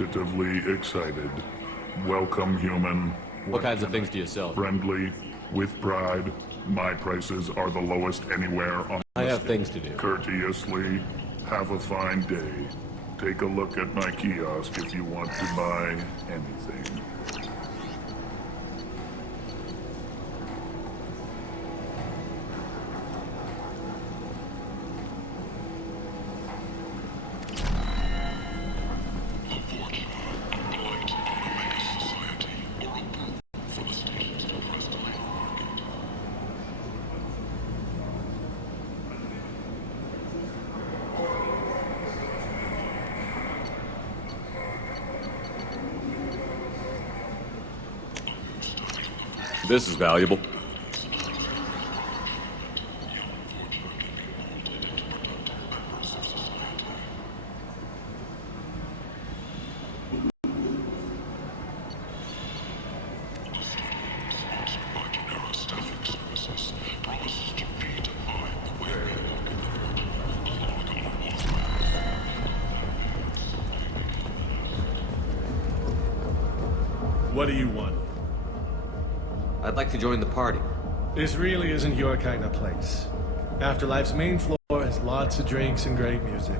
tentatively excited. Welcome, human. What kinds of things do you sell? Friendly, with pride. My prices are the lowest anywhere on I have things to do. Courteously, have a fine day. Take a look at my kiosk if you want to buy anything. This is valuable. What do you want? I'd like to join the party. This really isn't your kind of place. Afterlife's main floor has lots of drinks and great music.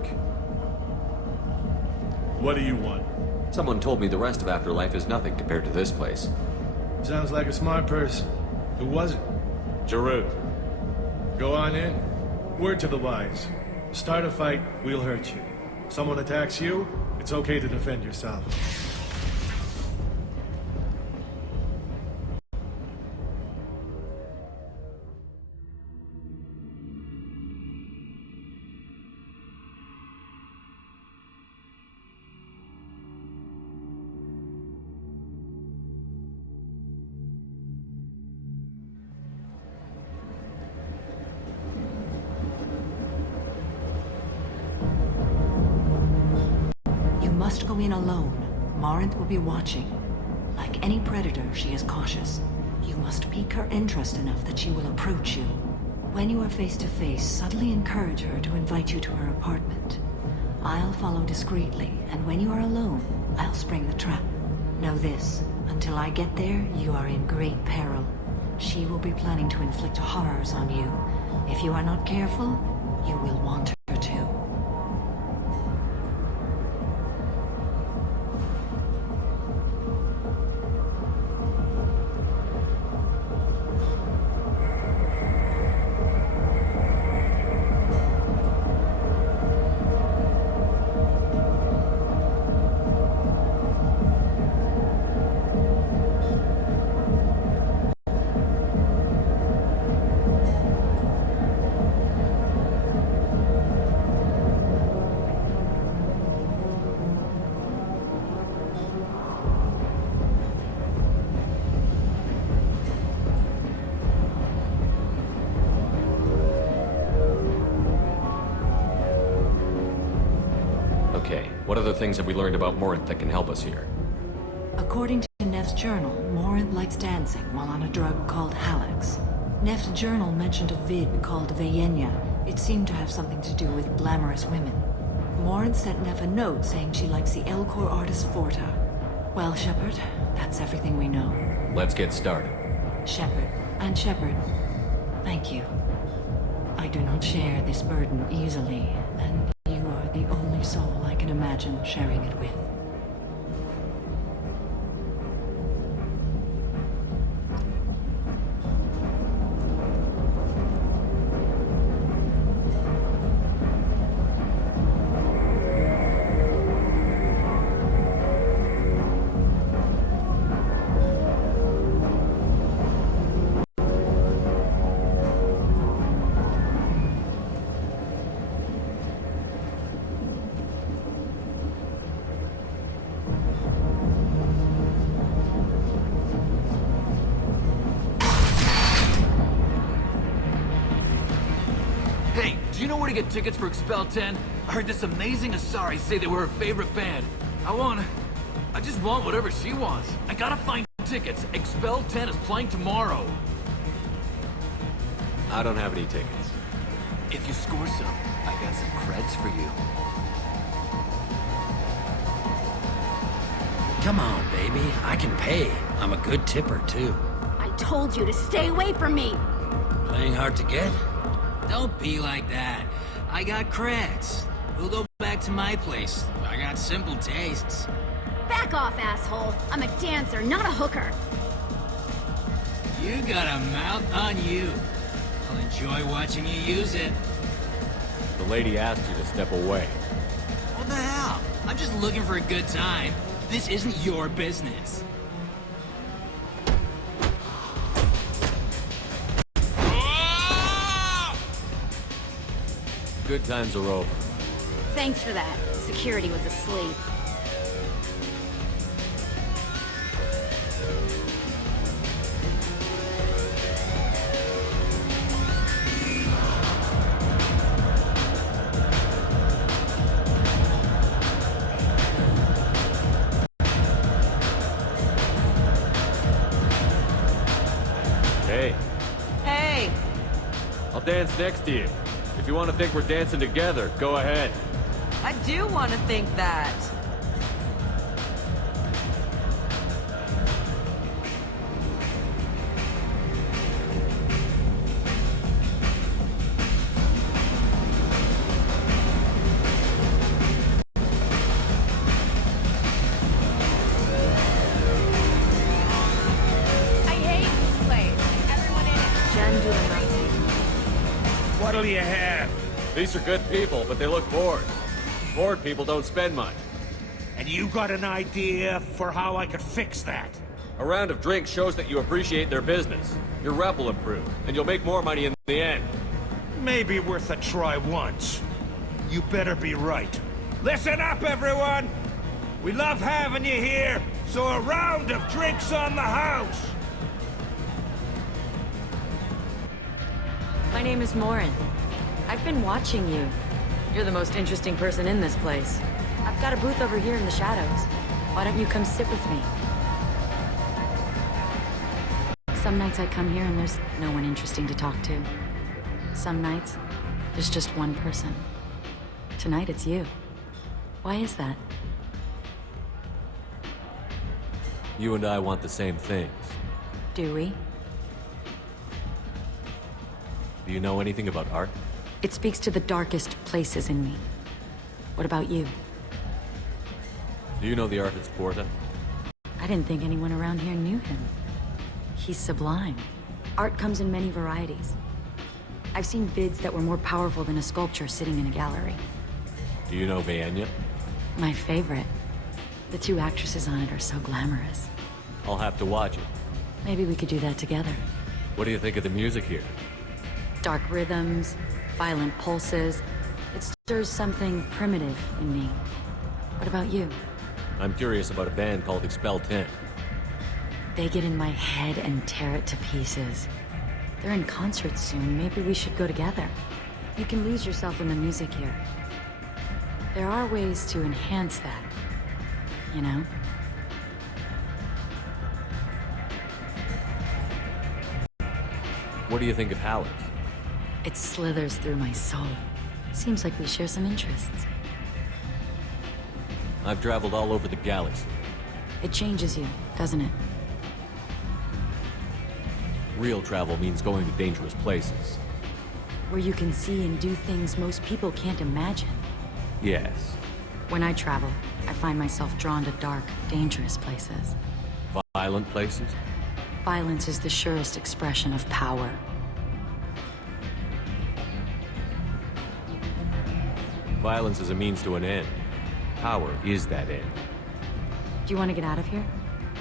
What do you want? Someone told me the rest of Afterlife is nothing compared to this place. Sounds like a smart person. Who was it? Jarut. Go on in. Word to the wise. Start a fight, we'll hurt you. Someone attacks you, it's okay to defend yourself. Must go in alone. Morinth will be watching. Like any predator, she is cautious. You must pique her interest enough that she will approach you. When you are face to face, subtly encourage her to invite you to her apartment. I'll follow discreetly, and when you are alone, I'll spring the trap. Know this, until I get there, you are in great peril. She will be planning to inflict horrors on you. If you are not careful, you will want her to. What other things have we learned about Morinth that can help us here? According to Neff's journal, Morinth likes dancing while on a drug called Halax. Neff's journal mentioned a vid called Vayenya. It seemed to have something to do with glamorous women. Morinth sent Neff a note saying she likes the Elcor artist Forta. Well, Shepard, that's everything we know. Let's get started. Shepard, and Shepard, thank you. I do not share this burden easily, and you are the only soul I can imagine sharing it with. Do you know where to get tickets for Expel 10? I heard this amazing Asari say they were her favorite band. I just want whatever she wants. I gotta find tickets. Expel 10 is playing tomorrow. I don't have any tickets. If you score some, I got some creds for you. Come on, baby. I can pay. I'm a good tipper, too. I told you to stay away from me! Playing hard to get? Don't be like that. I got creds. We'll go back to my place. I got simple tastes. Back off, asshole! I'm a dancer, not a hooker! You got a mouth on you. I'll enjoy watching you use it. The lady asked you to step away. What the hell? I'm just looking for a good time. This isn't your business. Good times are over. Thanks for that. Security was asleep. Hey, Hey, I'll dance next to you. If you want to think we're dancing together, go ahead. I do want to think that. I hate this place. Everyone in it. Jen doing nothing. What'll you have? These are good people, but they look bored. Bored people don't spend much. And you got an idea for how I could fix that? A round of drinks shows that you appreciate their business. Your rep will improve, and you'll make more money in the end. Maybe worth a try once. You better be right. Listen up, everyone! We love having you here, so a round of drinks on the house! My name is Morin. I've been watching you. You're the most interesting person in this place. I've got a booth over here in the shadows. Why don't you come sit with me? Some nights I come here and there's no one interesting to talk to. Some nights, there's just one person. Tonight it's you. Why is that? You and I want the same things. Do we? Do you know anything about art? It speaks to the darkest places in me. What about you? Do you know the artist Porta? I didn't think anyone around here knew him. He's sublime. Art comes in many varieties. I've seen vids that were more powerful than a sculpture sitting in a gallery. Do you know Vaenya? My favorite. The two actresses on it are so glamorous. I'll have to watch it. Maybe we could do that together. What do you think of the music here? Dark rhythms, violent pulses. It stirs something primitive in me. What about you? I'm curious about a band called Expel 10. They get in my head and tear it to pieces. They're in concert soon. Maybe we should go together. You can lose yourself in the music here. There are ways to enhance that, you know? What do you think of Halleck? It slithers through my soul. Seems like we share some interests. I've traveled all over the galaxy. It changes you, doesn't it? Real travel means going to dangerous places. Where you can see and do things most people can't imagine. Yes. When I travel, I find myself drawn to dark, dangerous places. Violent places? Violence is the surest expression of power. Violence is a means to an end. Power is that end. Do you want to get out of here?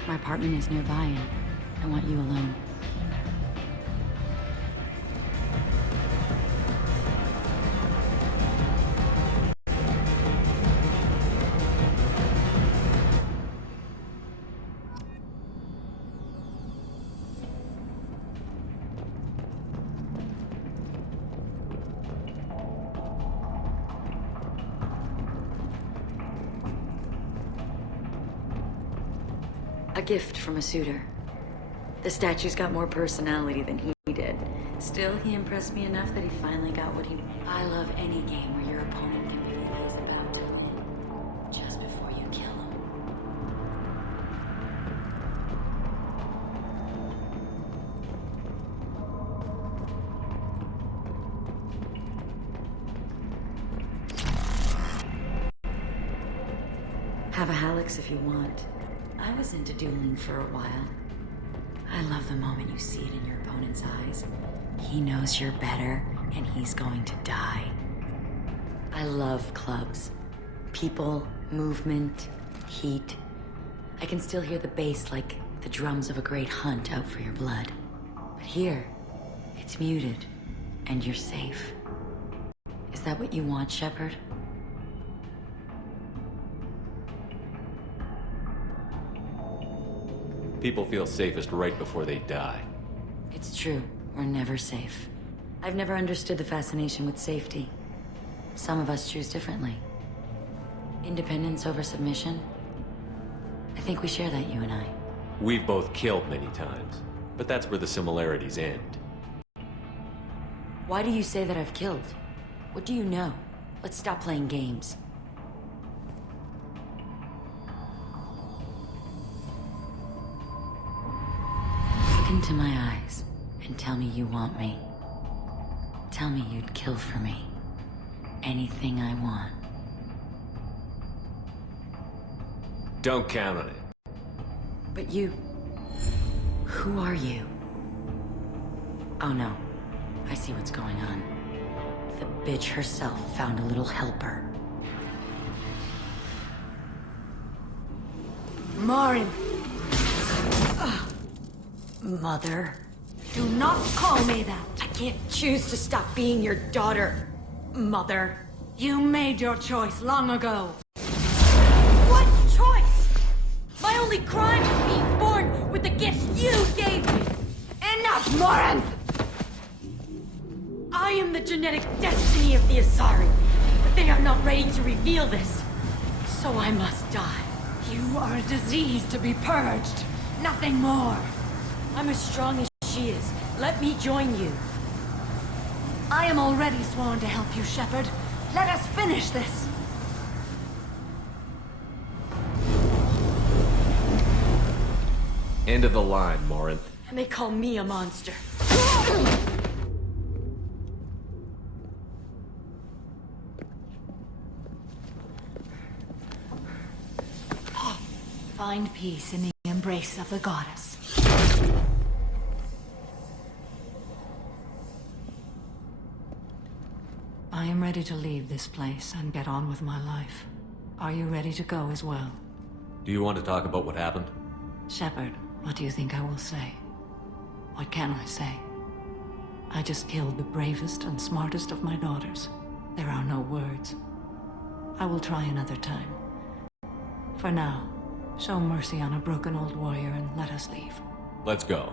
My apartment is nearby and I want you alone. A gift from a suitor. The statue's got more personality than he did. Still, he impressed me enough that he finally got what he... I love any game where your opponent can believe he's about to win just before you kill him. Have a Hallex if you want. I was into dueling for a while. I love the moment you see it in your opponent's eyes. He knows you're better, and he's going to die. I love clubs. People, movement, heat. I can still hear the bass like the drums of a great hunt out for your blood. But here, it's muted, and you're safe. Is that what you want, Shepard? People feel safest right before they die. It's true. We're never safe. I've never understood the fascination with safety. Some of us choose differently. Independence over submission? I think we share that, you and I. We've both killed many times, but that's where the similarities end. Why do you say that I've killed? What do you know? Let's stop playing games. Look into my eyes and tell me you want me. Tell me you'd kill for me. Anything I want. Don't count on it. But you... Who are you? Oh no. I see what's going on. The bitch herself found a little helper. Marin! Mother. Do not call me that. I can't choose to stop being your daughter, Mother. You made your choice long ago. What choice? My only crime is being born with the gifts you gave me. Enough, Morin! I am the genetic destiny of the Asari, but they are not ready to reveal this. So I must die. You are a disease to be purged. Nothing more. I'm as strong as she is. Let me join you. I am already sworn to help you, Shepard. Let us finish this. End of the line, Morinth. And they call me a monster. Find peace in the embrace of the goddess. I am ready to leave this place and get on with my life. Are you ready to go as well? Do you want to talk about what happened? Shepard, what do you think I will say? What can I say? I just killed the bravest and smartest of my daughters. There are no words. I will try another time. For now, show mercy on a broken old warrior and let us leave. Let's go.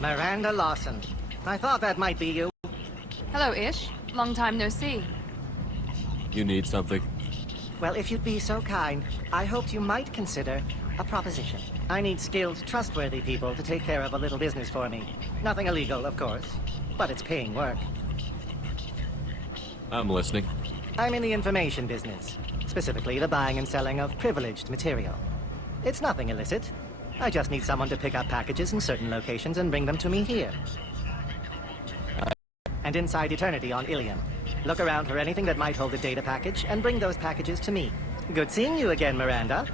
Miranda Lawson. I thought that might be you. Hello, Ish. Long time no see. You need something? Well, if you'd be so kind, I hoped you might consider a proposition. I need skilled, trustworthy people to take care of a little business for me. Nothing illegal, of course, but it's paying work. I'm listening. I'm in the information business. Specifically, the buying and selling of privileged material. It's nothing illicit. I just need someone to pick up packages in certain locations and bring them to me here. And inside Eternity on Ilium. Look around for anything that might hold a data package and bring those packages to me. Good seeing you again, Miranda.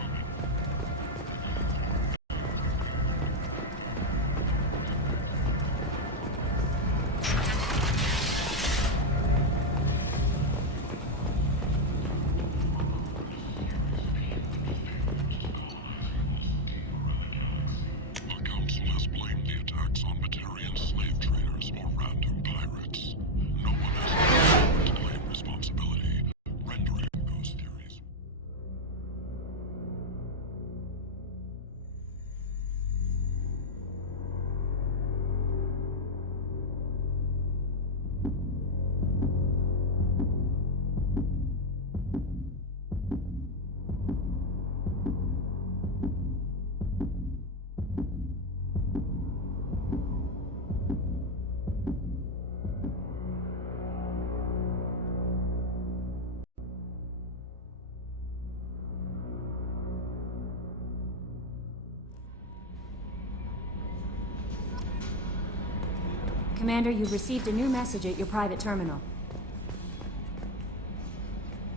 Commander, you've received a new message at your private terminal.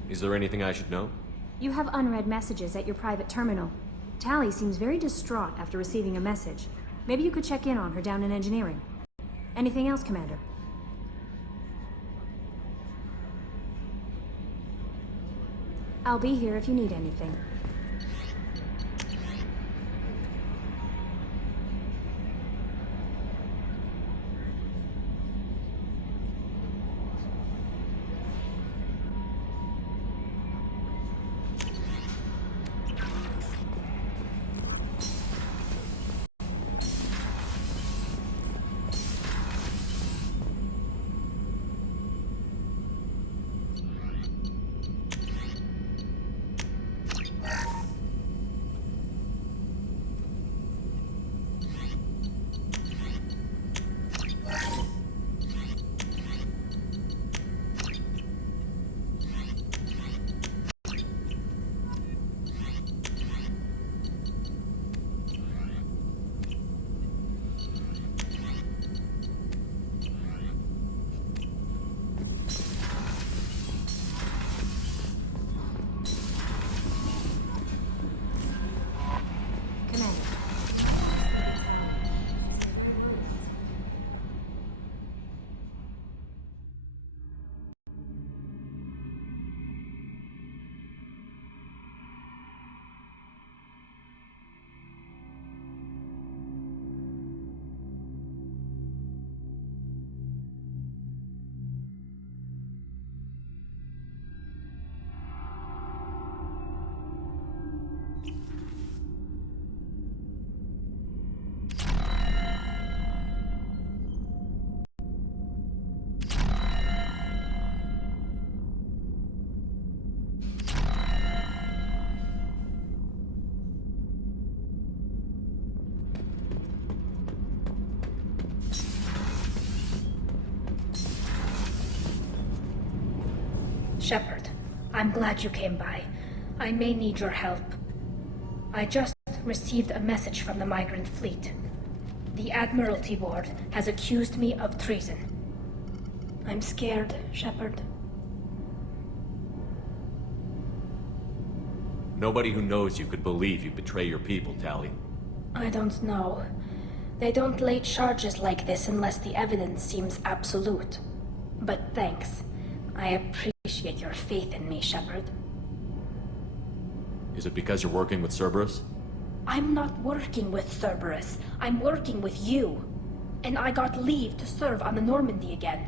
Is there anything I should know? You have unread messages at your private terminal. Tali seems very distraught after receiving a message. Maybe you could check in on her down in engineering. Anything else, Commander? I'll be here if you need anything. Shepard, I'm glad you came by. I may need your help. I just received a message from the migrant fleet. The Admiralty Board has accused me of treason. I'm scared, Shepard. Nobody who knows you could believe you betray your people, Tali. I don't know. They don't lay charges like this unless the evidence seems absolute. But thanks. I appreciate your faith in me, Shepard. Is it because you're working with Cerberus? I'm not working with Cerberus. I'm working with you. And I got leave to serve on the Normandy again.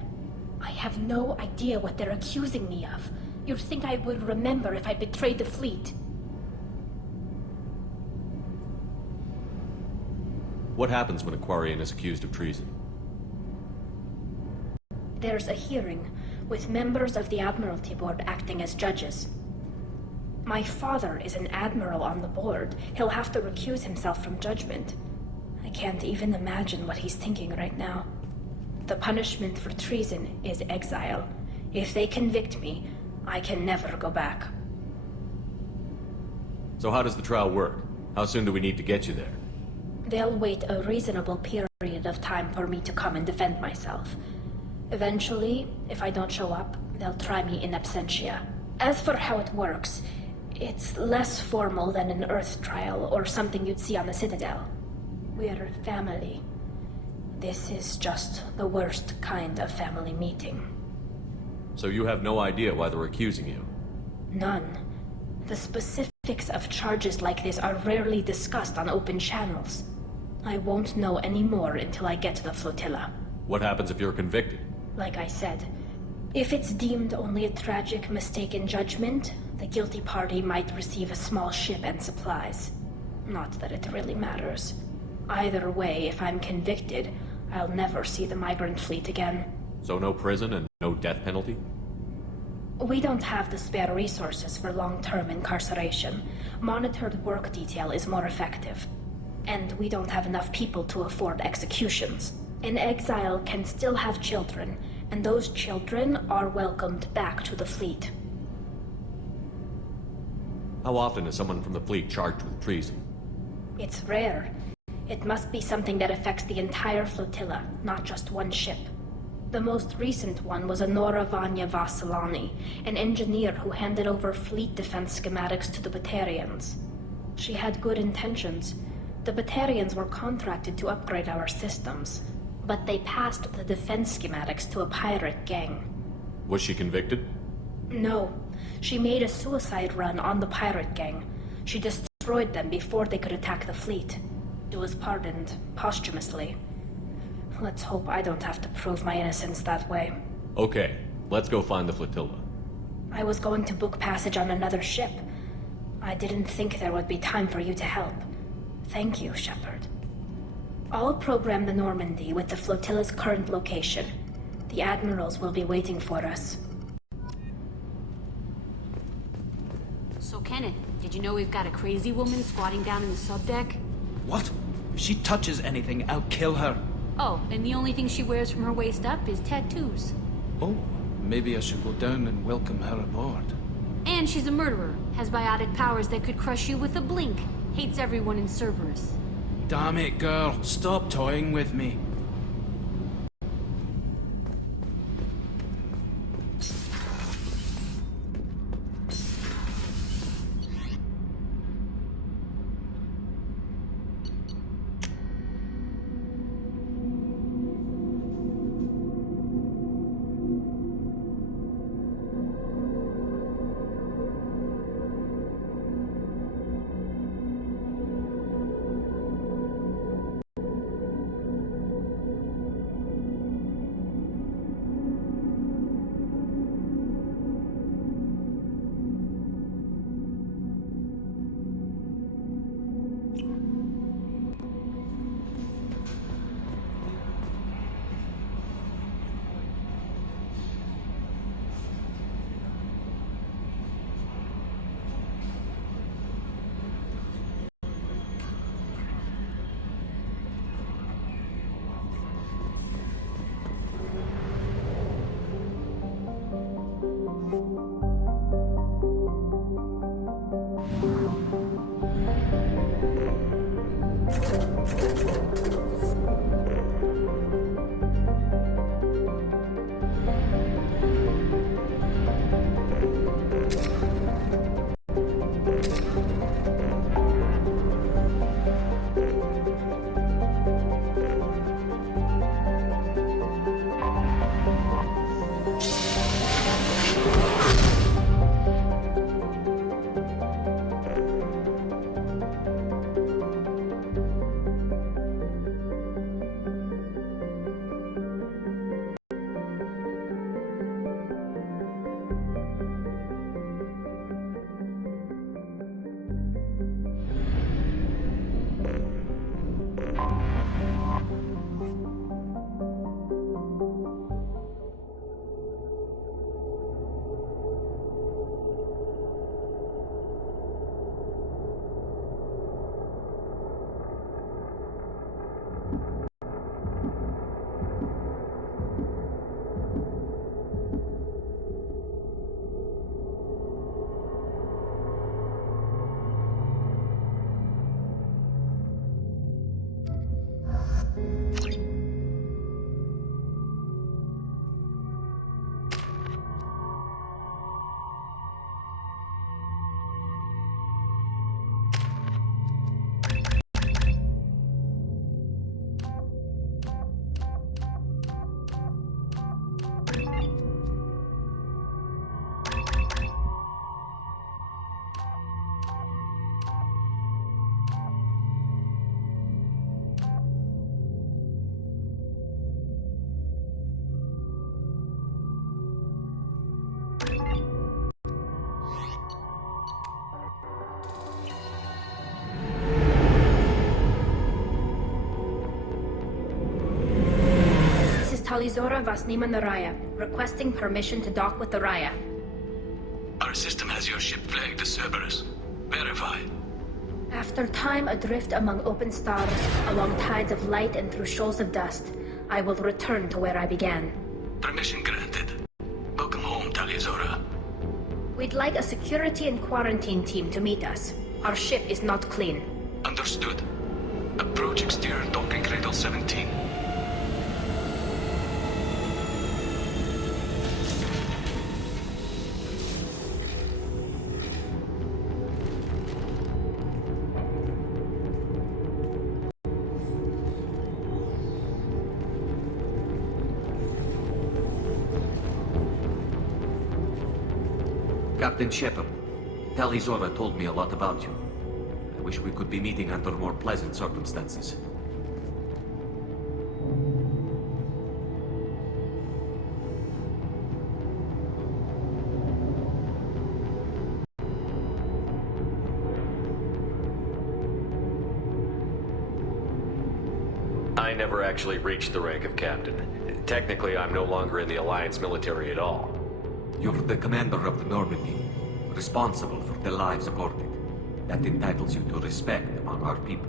I have no idea what they're accusing me of. You'd think I would remember if I betrayed the fleet. What happens when a Quarian is accused of treason? There's a hearing, with members of the Admiralty Board acting as judges. My father is an admiral on the board. He'll have to recuse himself from judgment. I can't even imagine what he's thinking right now. The punishment for treason is exile. If they convict me, I can never go back. So how does the trial work? How soon do we need to get you there? They'll wait a reasonable period of time for me to come and defend myself. Eventually, if I don't show up, they'll try me in absentia. As for how it works, it's less formal than an Earth trial or something you'd see on the Citadel. We're family. This is just the worst kind of family meeting. So you have no idea why they're accusing you? None. The specifics of charges like this are rarely discussed on open channels. I won't know any more until I get to the flotilla. What happens if you're convicted? Like I said, if it's deemed only a tragic mistake in judgment, the guilty party might receive a small ship and supplies. Not that it really matters. Either way, if I'm convicted, I'll never see the migrant fleet again. So no prison and no death penalty? We don't have the spare resources for long-term incarceration. Monitored work detail is more effective. And we don't have enough people to afford executions. An exile can still have children, and those children are welcomed back to the fleet. How often is someone from the fleet charged with treason? It's rare. It must be something that affects the entire flotilla, not just one ship. The most recent one was Honora Vanya Vasilani, an engineer who handed over fleet defense schematics to the Batarians. She had good intentions. The Batarians were contracted to upgrade our systems, but they passed the defense schematics to a pirate gang. Was she convicted? No. She made a suicide run on the pirate gang. She destroyed them before they could attack the fleet. She was pardoned posthumously. Let's hope I don't have to prove my innocence that way. Okay, let's go find the flotilla. I was going to book passage on another ship. I didn't think there would be time for you to help. Thank you, Shepard. I'll program the Normandy with the flotilla's current location. The admirals will be waiting for us. So, Kenneth, did you know we've got a crazy woman squatting down in the subdeck? What? If she touches anything, I'll kill her. Oh, and the only thing she wears from her waist up is tattoos. Oh, maybe I should go down and welcome her aboard. And she's a murderer, has biotic powers that could crush you with a blink, hates everyone in Cerberus. Damn it, girl. Stop toying with me. Talizora Vasnima Naraya, requesting permission to dock with the Raya. Our system has your ship flagged as Cerberus. Verify. After time adrift among open stars, along tides of light and through shoals of dust, I will return to where I began. Permission granted. Welcome home, Talizora. We'd like a security and quarantine team to meet us. Our ship is not clean. Understood. Approach exterior docking cradle 17. Captain Shepard, Talizora told me a lot about you. I wish we could be meeting under more pleasant circumstances. I never actually reached the rank of captain. Technically, I'm no longer in the Alliance military at all. You're the commander of the Normandy, responsible for the lives aboard it. That entitles you to respect among our people.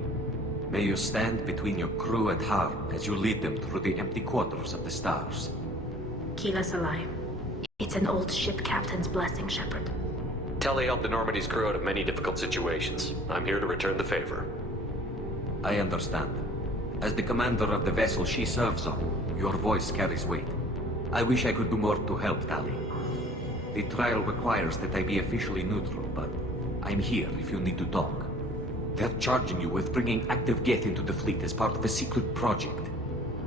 May you stand between your crew and harm as you lead them through the empty quarters of the stars. Kila Salai. It's an old ship captain's blessing, Shepard. Telly helped the Normandy's crew out of many difficult situations. I'm here to return the favor. I understand. As the commander of the vessel she serves on, your voice carries weight. I wish I could do more to help, Tali. The trial requires that I be officially neutral, but I'm here if you need to talk. They're charging you with bringing active Geth into the fleet as part of a secret project.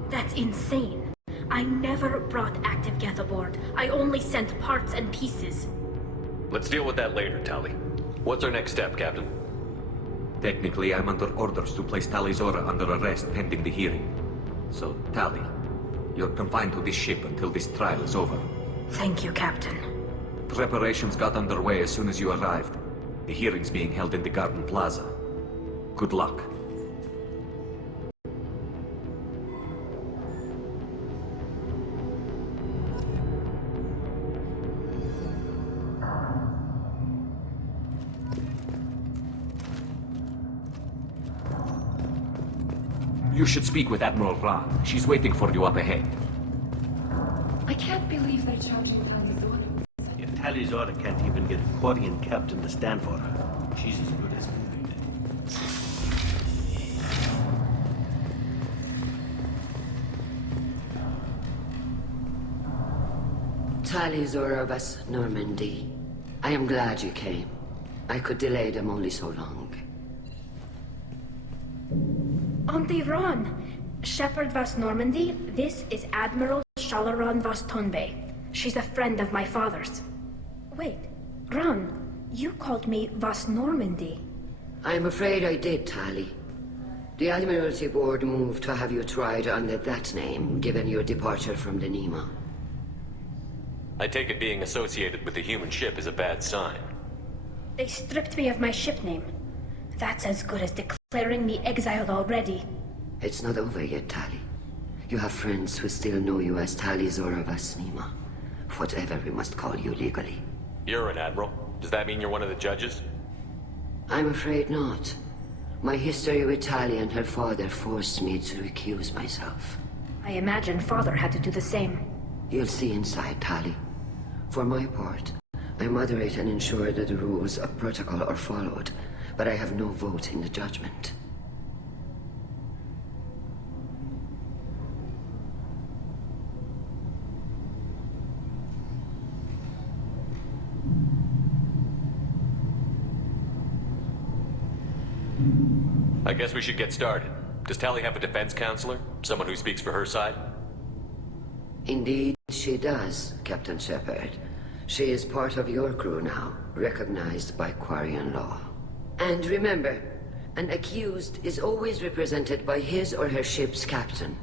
That's insane. I never brought active Geth aboard. I only sent parts and pieces. Let's deal with that later, Tali. What's our next step, Captain? Technically, I'm under orders to place Talizora under arrest pending the hearing. So, Tali, you're confined to this ship until this trial is over. Thank you, Captain. Preparations got underway as soon as you arrived. The hearing's being held in the Garden Plaza. Good luck. You should speak with Admiral Ra. She's waiting for you up ahead. I can't believe they're charging Talizora. If Talizora can't even get a Quarian captain to stand for her, she's as good as convicted. Talizora Vas Normandy. I am glad you came. I could delay them only so long. Auntie Ron! Shepard Vas Normandy, this is Admiral Shalaran Vas Tonbe. She's a friend of my father's. Wait, Ron, you called me Vas Normandy. I'm afraid I did, Tali. The Admiralty Board moved to have you tried under that name, given your departure from the Nima. I take it being associated with the human ship is a bad sign. They stripped me of my ship name. That's as good as declaring me exiled already. It's not over yet, Tali. You have friends who still know you as Talizora Vas Nima. Whatever we must call you legally. You're an admiral. Does that mean you're one of the judges? I'm afraid not. My history with Tali and her father forced me to recuse myself. I imagine father had to do the same. You'll see inside, Tali. For my part, I moderate and ensure that the rules of protocol are followed, but I have no vote in the judgment. I guess we should get started. Does Tali have a defense counselor? Someone who speaks for her side? Indeed, she does, Captain Shepard. She is part of your crew now, recognized by Quarian law. And remember, an accused is always represented by his or her ship's captain.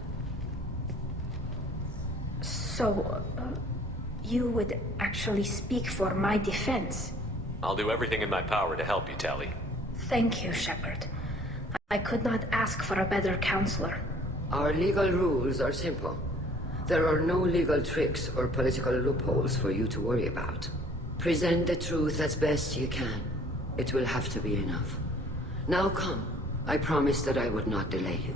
So, you would actually speak for my defense? I'll do everything in my power to help you, Tali. Thank you, Shepard. I could not ask for a better counselor. Our legal rules are simple. There are no legal tricks or political loopholes for you to worry about. Present the truth as best you can. It will have to be enough. Now come. I promised that I would not delay you.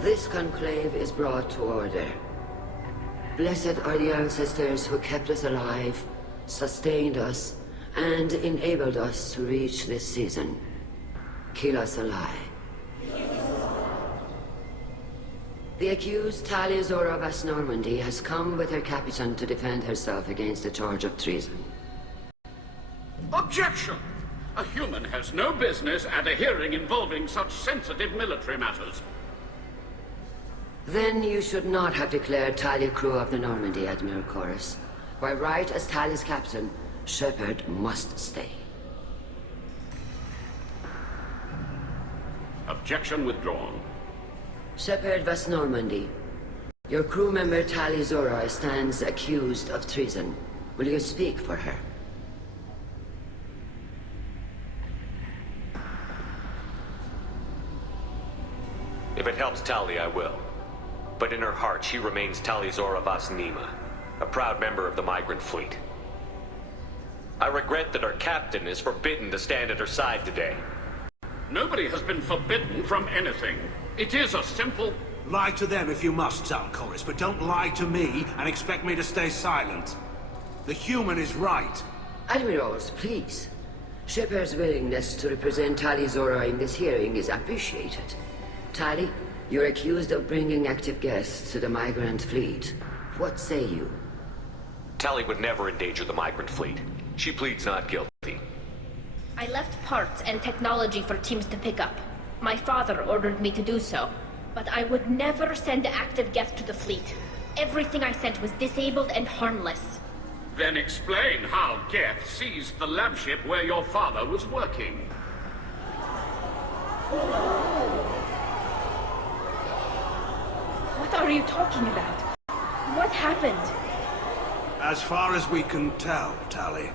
This conclave is brought to order. Blessed are the ancestors who kept us alive, sustained us, and enabled us to reach this season. Keep us alive. The accused Tali Zora Vas Normandy has come with her captain to defend herself against a charge of treason. Objection! A human has no business at a hearing involving such sensitive military matters. Then you should not have declared Tali crew of the Normandy, Admiral Chorus. By right as Tali's captain, Shepard must stay. Objection withdrawn. Shepard Vas Normandy, your crew member Tali Zora stands accused of treason. Will you speak for her? If it helps Tali, I will. But in her heart, she remains Tali Zora Vas Nima, a proud member of the migrant fleet. I regret that our captain is forbidden to stand at her side today. Nobody has been forbidden from anything. It is a simple... Lie to them if you must, Zalcoris, but don't lie to me and expect me to stay silent. The human is right. Admirals, please. Shepard's willingness to represent Tali Zora in this hearing is appreciated. Tali, you're accused of bringing active guests to the migrant fleet. What say you? Tali would never endanger the migrant fleet. She pleads not guilty. I left parts and technology for teams to pick up. My father ordered me to do so. But I would never send active guests to the fleet. Everything I sent was disabled and harmless. Then explain how Geth seized the lab ship where your father was working. What are you talking about? What happened? As far as we can tell, Tali,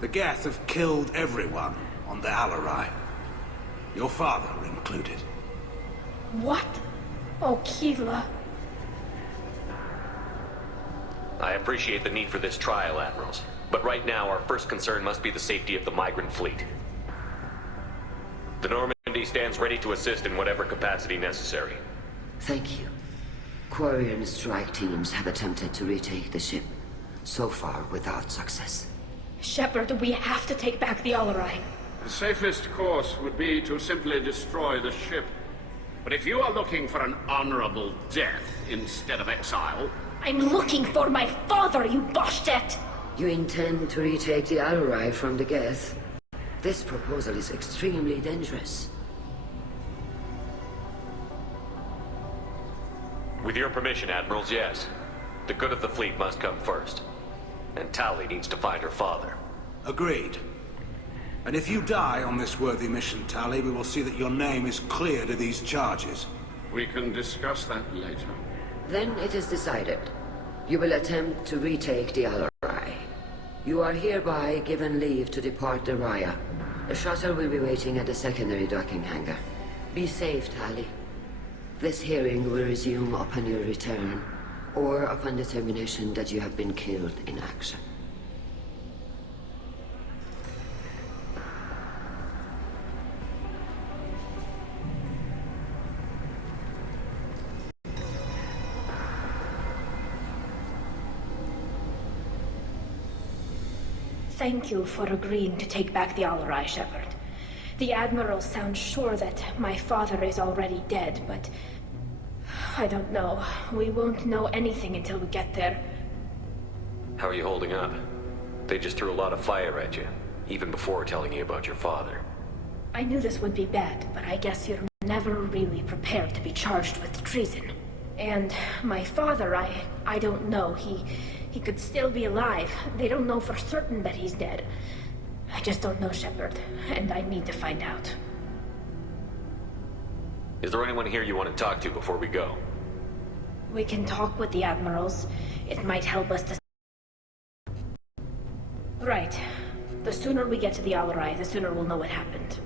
the Geth have killed everyone on the Alarai. Your father included. What? Oh, Keela. I appreciate the need for this trial, Admirals. But right now, our first concern must be the safety of the migrant fleet. The Normandy stands ready to assist in whatever capacity necessary. Thank you. Quarian strike teams have attempted to retake the ship, so far without success. Shepard, we have to take back the Alarai. The safest course would be to simply destroy the ship. But if you are looking for an honorable death instead of exile... I'm looking for my father, you Boshtet! You intend to retake the Alarai from the Geth? This proposal is extremely dangerous. With your permission, Admirals, yes. The good of the fleet must come first. And Tali needs to find her father. Agreed. And if you die on this worthy mission, Tali, we will see that your name is cleared of these charges. We can discuss that later. Then it is decided. You will attempt to retake the Alarai. You are hereby given leave to depart the Raya. The shuttle will be waiting at the secondary docking hangar. Be safe, Tali. This hearing will resume upon your return, or upon determination that you have been killed in action. Thank you for agreeing to take back the Alarai, Shepard. The Admiral sounds sure that my father is already dead, but... I don't know. We won't know anything until we get there. How are you holding up? They just threw a lot of fire at you, even before telling you about your father. I knew this would be bad, but I guess you're never really prepared to be charged with treason. And my father, I don't know. He could still be alive. They don't know for certain that he's dead. I just don't know, Shepard, and I need to find out. Is there anyone here you want to talk to before we go? We can talk with the Admirals. It might help us to... Right. The sooner we get to the Alarai, the sooner we'll know what happened.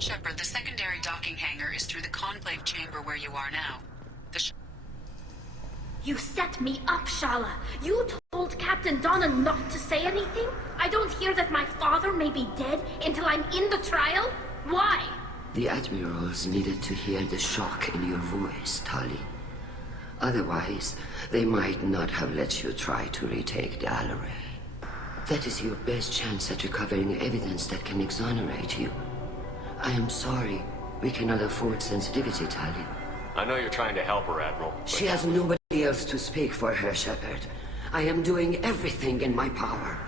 Shepard, the secondary docking hangar is through the Conclave chamber where you are now. You set me up, Shala. You told Captain Donna not to say anything? I don't hear that my father may be dead until I'm in the trial? Why? The Admirals needed to hear the shock in your voice, Tali. Otherwise, they might not have let you try to retake the Alarai. That is your best chance at recovering evidence that can exonerate you. I am sorry. We cannot afford sensitivity, Tali. I know you're trying to help her, Admiral. She has nobody else to speak for her, Shepard. I am doing everything in my power.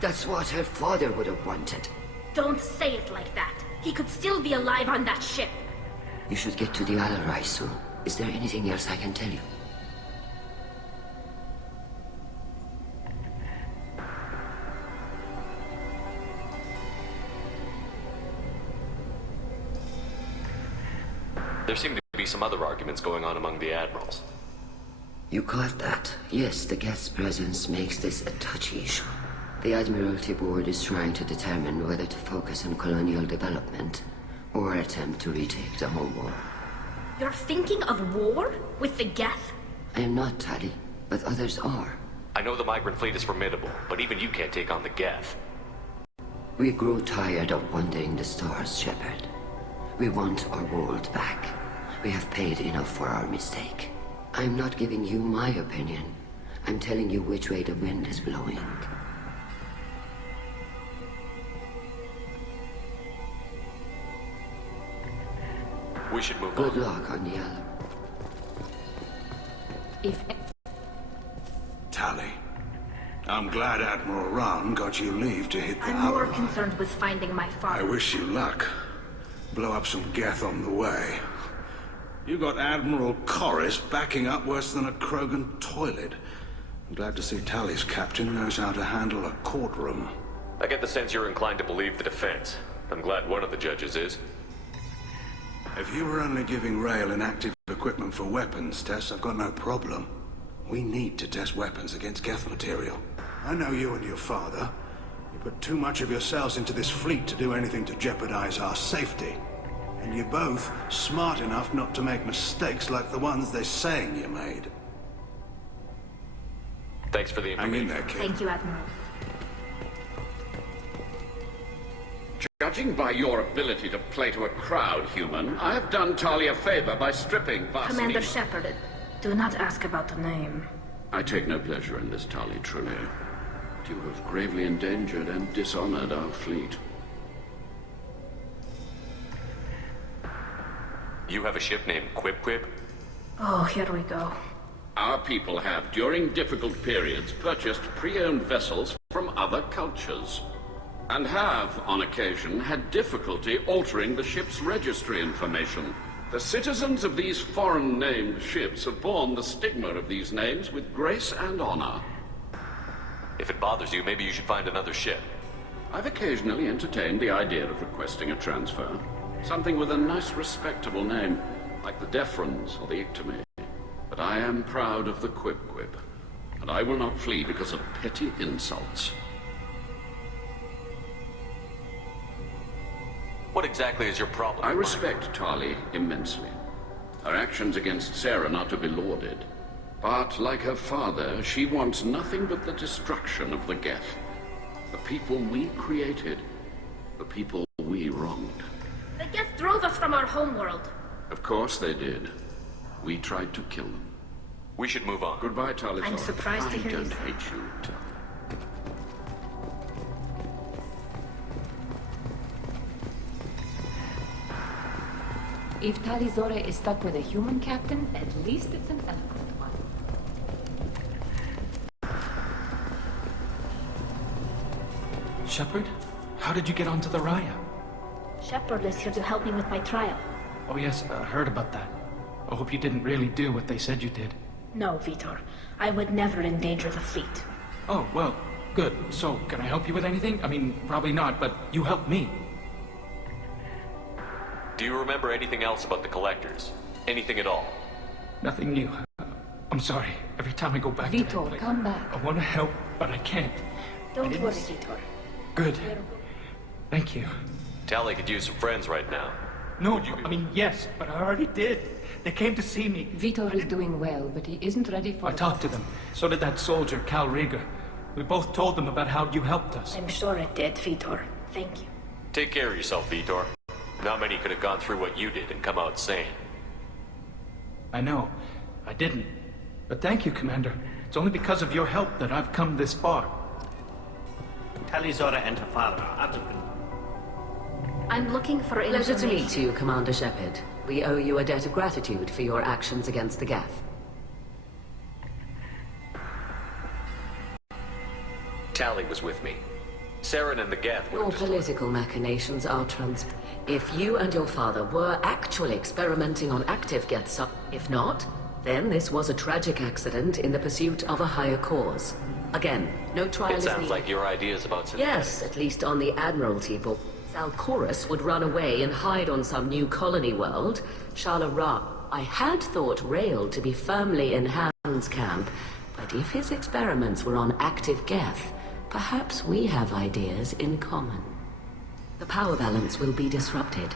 That's what her father would have wanted. Don't say it like that. He could still be alive on that ship. You should get to the Alarai soon. Is there anything else I can tell you? There seem to be some other arguments going on among the Admirals. You caught that? Yes, the guest presence makes this a touchy issue. The Admiralty Board is trying to determine whether to focus on colonial development or attempt to retake the home war. You're thinking of war? With the Geth? I am not, Tali, but others are. I know the Migrant Fleet is formidable, but even you can't take on the Geth. We grow tired of wandering the stars, Shepard. We want our world back. We have paid enough for our mistake. I'm not giving you my opinion. I'm telling you which way the wind is blowing. We should move Good on. luck on the Alarai. If... Tali, I'm glad Admiral Rahn got you leave to hit the I'm more Alarai. concerned with finding my father. I wish you luck. Blow up some Geth on the way. You got Admiral Corris backing up worse than a Krogan toilet. I'm glad to see Tali's captain knows how to handle a courtroom. I get the sense you're inclined to believe the defense. I'm glad one of the judges is. If you were only giving Rail inactive equipment for weapons tests, I've got no problem. We need to test weapons against Geth material. I know you and your father. You put too much of yourselves into this fleet to do anything to jeopardize our safety. And you're both smart enough not to make mistakes like the ones they're saying you made. Thanks for the information. Hang in there, kid. Thank you, Admiral. Judging by your ability to play to a crowd, human, I have done Tali a favor by stripping Vas Commander Nima. Shepard, do not ask about the name. I take no pleasure in this, Tali, truly. But you have gravely endangered and dishonored our fleet. You have a ship named Quib Quib? Oh, here we go. Our people have, during difficult periods, purchased pre-owned vessels from other cultures. And have, on occasion, had difficulty altering the ship's registry information. The citizens of these foreign-named ships have borne the stigma of these names with grace and honor. If it bothers you, maybe you should find another ship. I've occasionally entertained the idea of requesting a transfer. Something with a nice, respectable name, like the Defrons or the Ictomy. But I am proud of the Quib Quib, and I will not flee because of petty insults. What exactly is your problem? I respect Tali immensely. Her actions against Sarah are not to be lauded. But, like her father, she wants nothing but the destruction of the Geth. The people we created. The people we wronged. The Geth drove us from our homeworld. Of course they did. We tried to kill them. We should move on. Goodbye, Tali. I'm surprised to hear I you don't say hate you, Tali. If Talizora is stuck with a human captain, at least it's an eloquent one. Shepard? How did you get onto the Raya? Shepard is here to help me with my trial. Oh yes, I heard about that. I hope you didn't really do what they said you did. No, Vitor. I would never endanger the fleet. Oh, well, good. So, can I help you with anything? I mean, probably not, but you helped me. Do you remember anything else about the Collectors? Anything at all? Nothing new. I'm sorry. Every time I go back to that Vitor, place, come back. I want to help, but I can't. Don't worry, Vitor. Good. Thank you. Tali could use some friends right now. No, I mean, yes, but I already did. They came to see me. Vitor is doing well, but he isn't ready for... I talked to them. So did that soldier, Cal Rieger. We both told them about how you helped us. I'm sure it did, Vitor. Thank you. Take care of yourself, Vitor. Not many could have gone through what you did and come out sane. I know. I didn't. But thank you, Commander. It's only because of your help that I've come this far. Talizora and her father are out of it. I'm looking for Pleasure information. to meet you, Commander Shepard. We owe you a debt of gratitude for your actions against the Geth. Tali was with me. Saren and the Geth were Your political machinations are If you and your father were actually experimenting on active Geth if not, then this was a tragic accident in the pursuit of a higher cause. Again, no trial It is sounds needed. like your ideas about Yes, at least on the Admiralty book. Salchorus would run away and hide on some new colony world. Shala Ra. I had thought Rael to be firmly in Han's camp, but if his experiments were on active Geth, perhaps we have ideas in common. The power balance will be disrupted.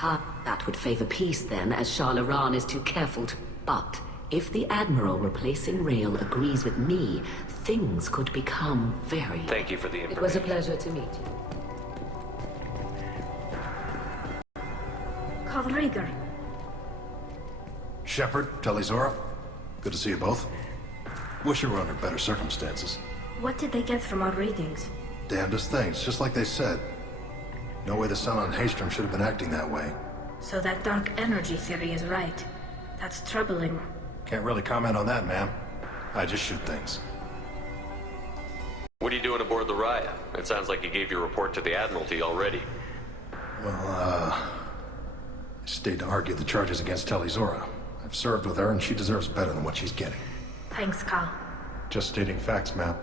That would favor peace then, as Shala Ran is too careful to... But if the Admiral replacing Rael agrees with me, things could become very... Thank you for the information. It was a pleasure to meet you. Cal Rieger. Shepard, Talizora, good to see you both. Wish you were under better circumstances. What did they get from our readings? Damnedest things, just like they said. No way the Sun on Haystrom should have been acting that way. So that dark energy theory is right. That's troubling. Can't really comment on that, ma'am. I just shoot things. What are you doing aboard the Raya? It sounds like you gave your report to the Admiralty already. Well, I stayed to argue the charges against Talizora. I've served with her, and she deserves better than what she's getting. Thanks, Cal. Just stating facts, ma'am.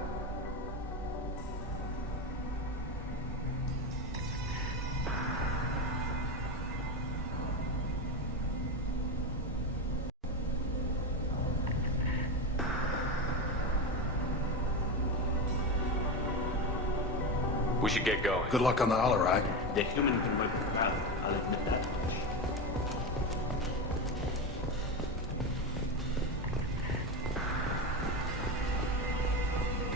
We should get going. Good luck on the Alarai. The human can work the crowd, I'll admit that.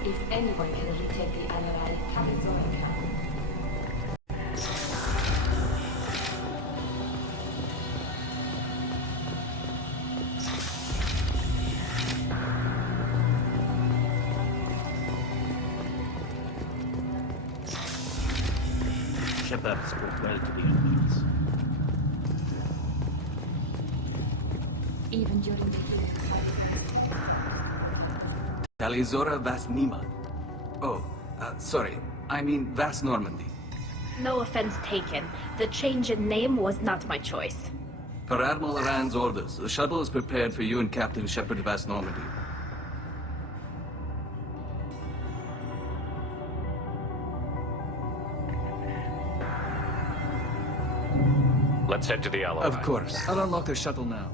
If anyone can retake the Alarai, Talizora can. Shepard spoke well to the inmates. Even during the heat. Talizora Vas Nima. Oh, sorry. I mean Vas Normandy. No offense taken. The change in name was not my choice. Per Admiral Rand's orders, the shuttle is prepared for you and Captain Shepard Vas Normandy. Let's head to the Alarai. Of course. I'll unlock the shuttle now.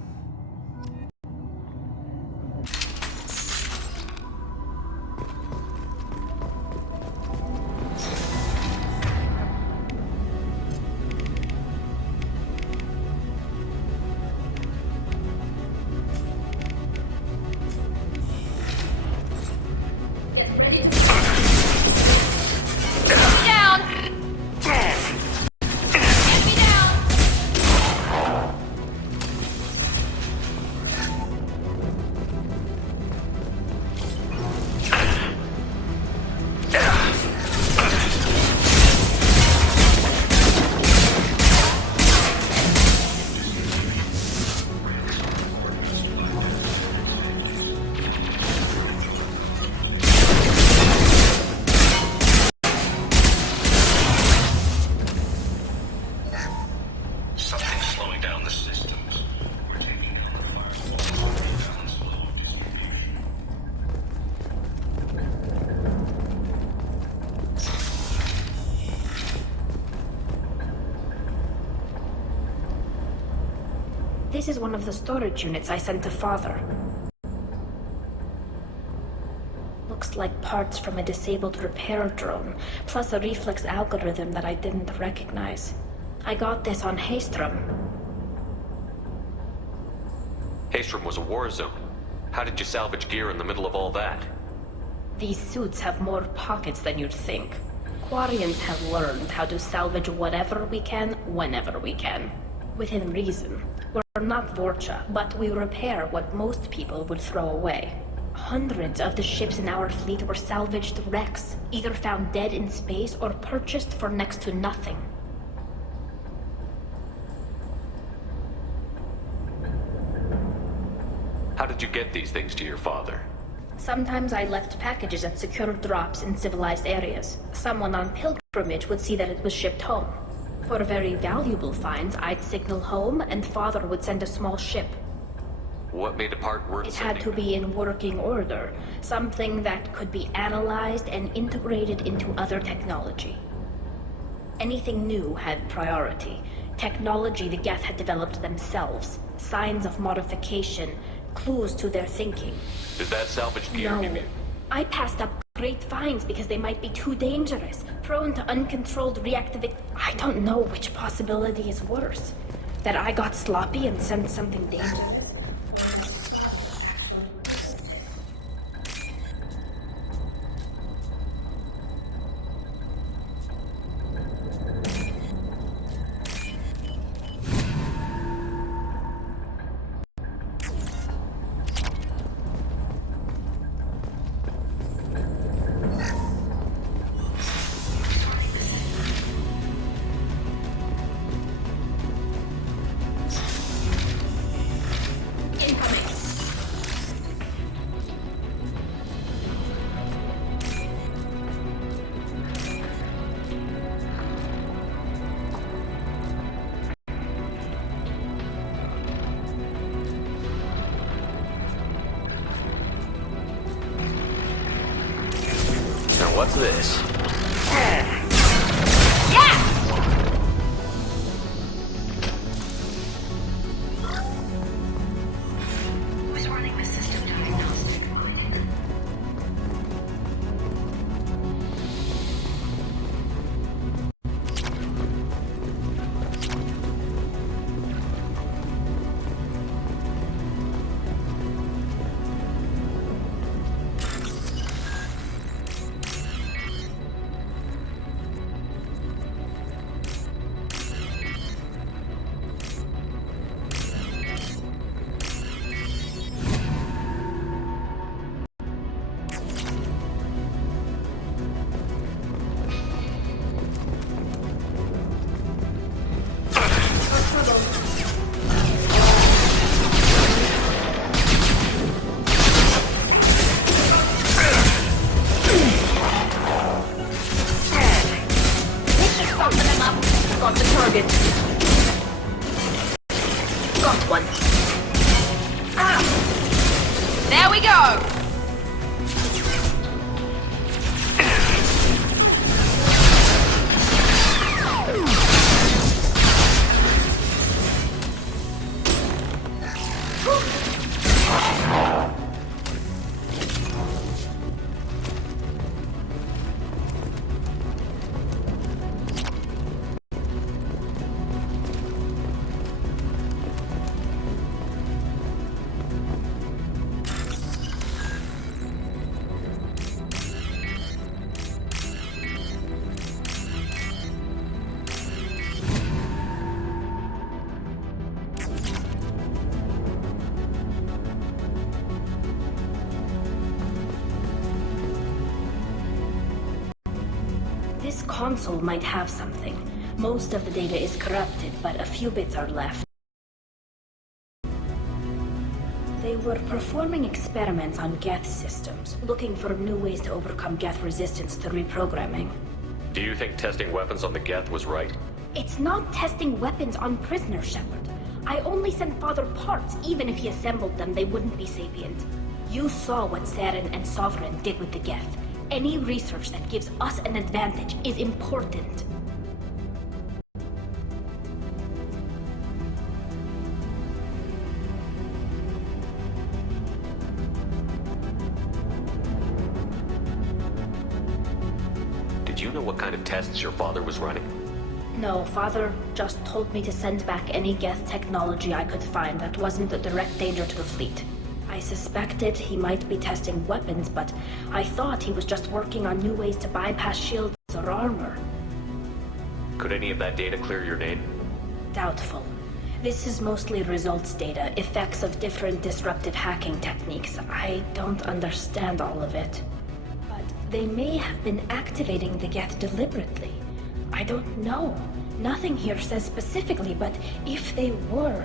This is one of the storage units I sent to Father. Looks like parts from a disabled repair drone, plus a reflex algorithm that I didn't recognize. I got this on Haestrom. Haestrom was a war zone. How did you salvage gear in the middle of all that? These suits have more pockets than you'd think. Quarians have learned how to salvage whatever we can, whenever we can. Within reason. We're not Vorcha, but we repair what most people would throw away. Hundreds of the ships in our fleet were salvaged wrecks, either found dead in space or purchased for next to nothing. How did you get these things to your father? Sometimes I left packages at secure drops in civilized areas. Someone on pilgrimage would see that it was shipped home. For very valuable finds, I'd signal home, and Father would send a small ship. What made a part worth It had to be in working order, something that could be analyzed and integrated into other technology. Anything new had priority. Technology the Geth had developed themselves, signs of modification, clues to their thinking. Did that salvage gear No. give you? I passed up great finds because they might be too dangerous, prone to uncontrolled reactivity. I don't know which possibility is worse. That I got sloppy and sent something dangerous. What's this? Who's running the system diagnostic? Got the target. Got one. Ah! There we go! This console might have something. Most of the data is corrupted, but a few bits are left. They were performing experiments on Geth systems, looking for new ways to overcome Geth resistance to reprogramming. Do you think testing weapons on the Geth was right? It's not testing weapons on prisoners, Shepard. I only sent Father parts. Even if he assembled them, they wouldn't be sapient. You saw what Saren and Sovereign did with the Geth. Any research that gives us an advantage is important. know what kind of tests your father was running? No, Father just told me to send back any Geth technology I could find that wasn't a direct danger to the fleet. I suspected he might be testing weapons, but I thought he was just working on new ways to bypass shields or armor. Could any of that data clear your name? Doubtful. This is mostly results data, effects of different disruptive hacking techniques. I don't understand all of it. But they may have been activating the Geth deliberately. I don't know. Nothing here says specifically, but if they were,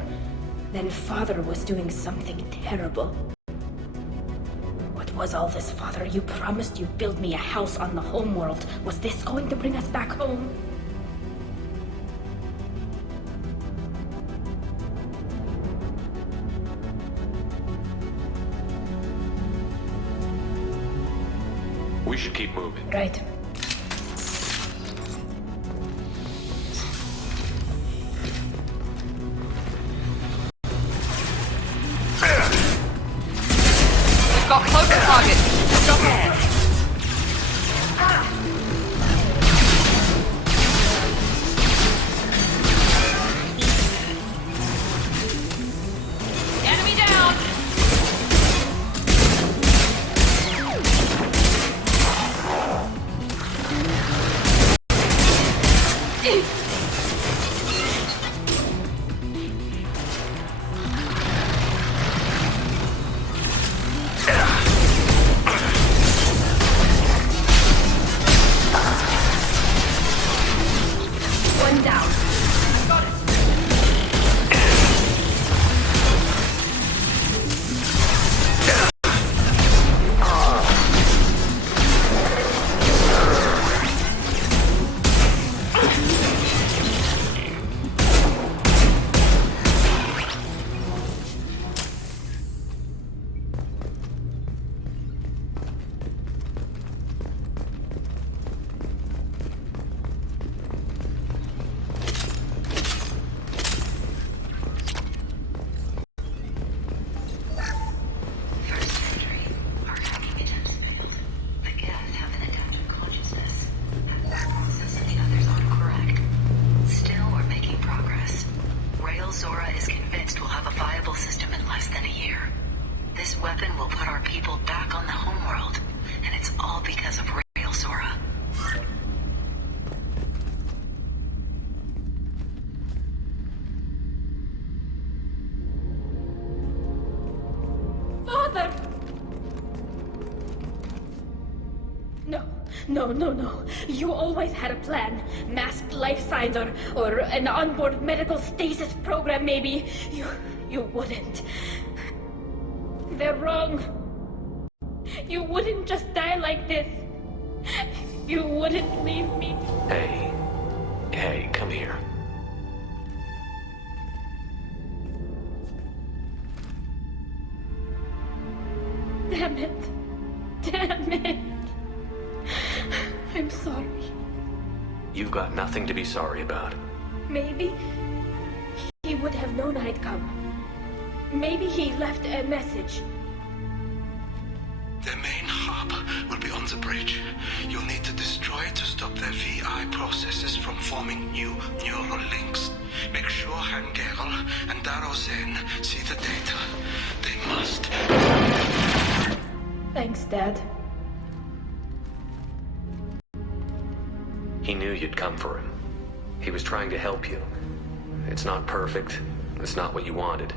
then Father was doing something terrible. What was all this, Father? You promised you'd build me a house on the homeworld. Was this going to bring us back home? We should keep moving. Right. We've got closer targets. Stop ahead. Enemy down. One down. Got it. Still, we're making progress. Rail Zora is convinced we'll have a viable system in less than a year. This weapon will put our people back on the homeworld, and it's all because of Rail Zora. Father! No. You always had a plan. Masked life signs or an onboard medical stasis program, maybe. You wouldn't. They're wrong. You wouldn't just die like this. You wouldn't leave me. Hey, come here. Damn it. I'm sorry. You've got nothing to be sorry about. Maybe he would have known I'd come. Maybe he left a message. Their main hub will be on the bridge. You'll need to destroy it to stop their VI processes from forming new neural links. Make sure Hangerl and Daro Zen see the data. They must. Thanks, Dad. He knew you'd come for him. He was trying to help you. It's not perfect. It's not what you wanted.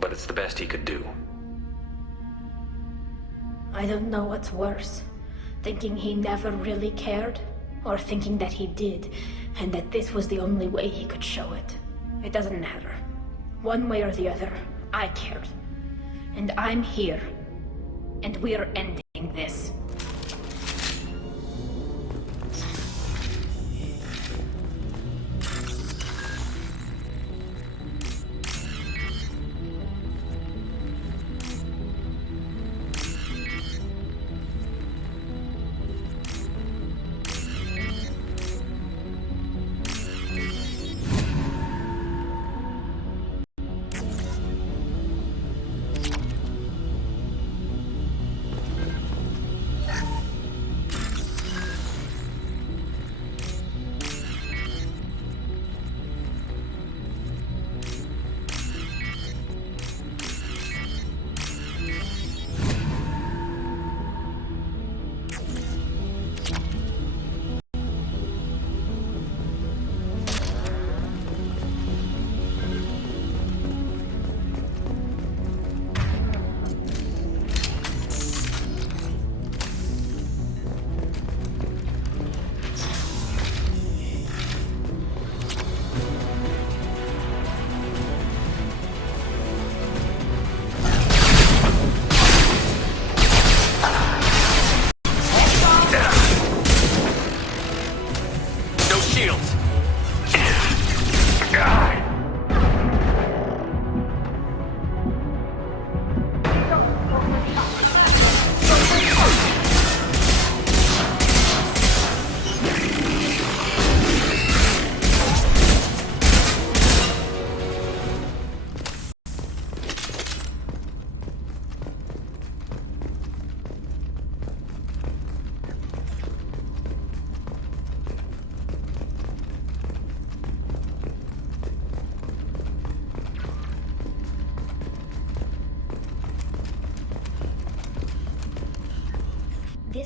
But it's the best he could do. I don't know what's worse. Thinking he never really cared, or thinking that he did, and that this was the only way he could show it. It doesn't matter. One way or the other, I cared. And I'm here. And we're ending this.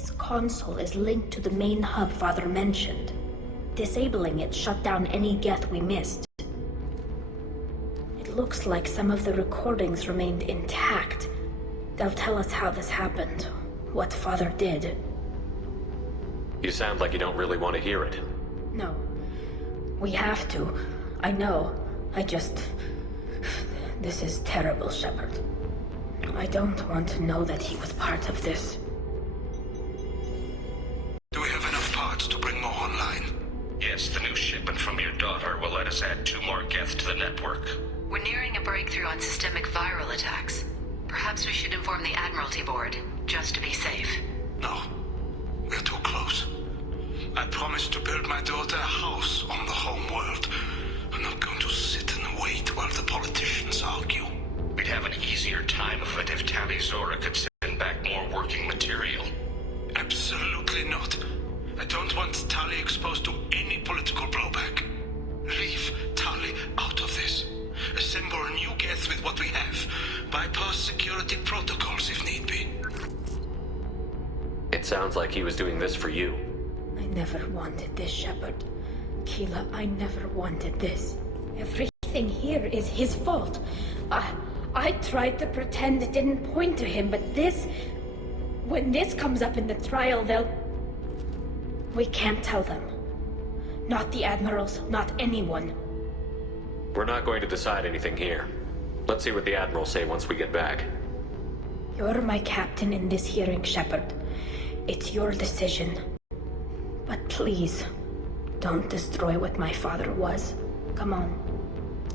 This console is linked to the main hub Father mentioned. Disabling it shut down any Geth we missed. It looks like some of the recordings remained intact. They'll tell us how this happened, what Father did. You sound like you don't really want to hear it. No. We have to. I know. This is terrible, Shepard. I don't want to know that he was part of this. Do we have enough parts to bring more online? Yes, the new shipment from your daughter will let us add 2 more Geth to the network. We're nearing a breakthrough on systemic viral attacks. Perhaps we should inform the Admiralty Board, just to be safe. No. We're too close. I promised to build my daughter a house on the home world. I'm not going to sit and wait while the politicians argue. We'd have an easier time of it if Tali Zora could send back more working material. Absolutely not. I don't want Tali exposed to any political blowback. Leave Tali out of this. Assemble a new Geth with what we have. Bypass security protocols if need be. It sounds like he was doing this for you. I never wanted this, Shepard. Keela, I never wanted this. Everything here is his fault. I tried to pretend it didn't point to him, but this... When this comes up in the trial, they'll... We can't tell them. Not the Admirals, not anyone. We're not going to decide anything here. Let's see what the Admirals say once we get back. You're my captain in this hearing, Shepard. It's your decision. But please, don't destroy what my father was. Come on.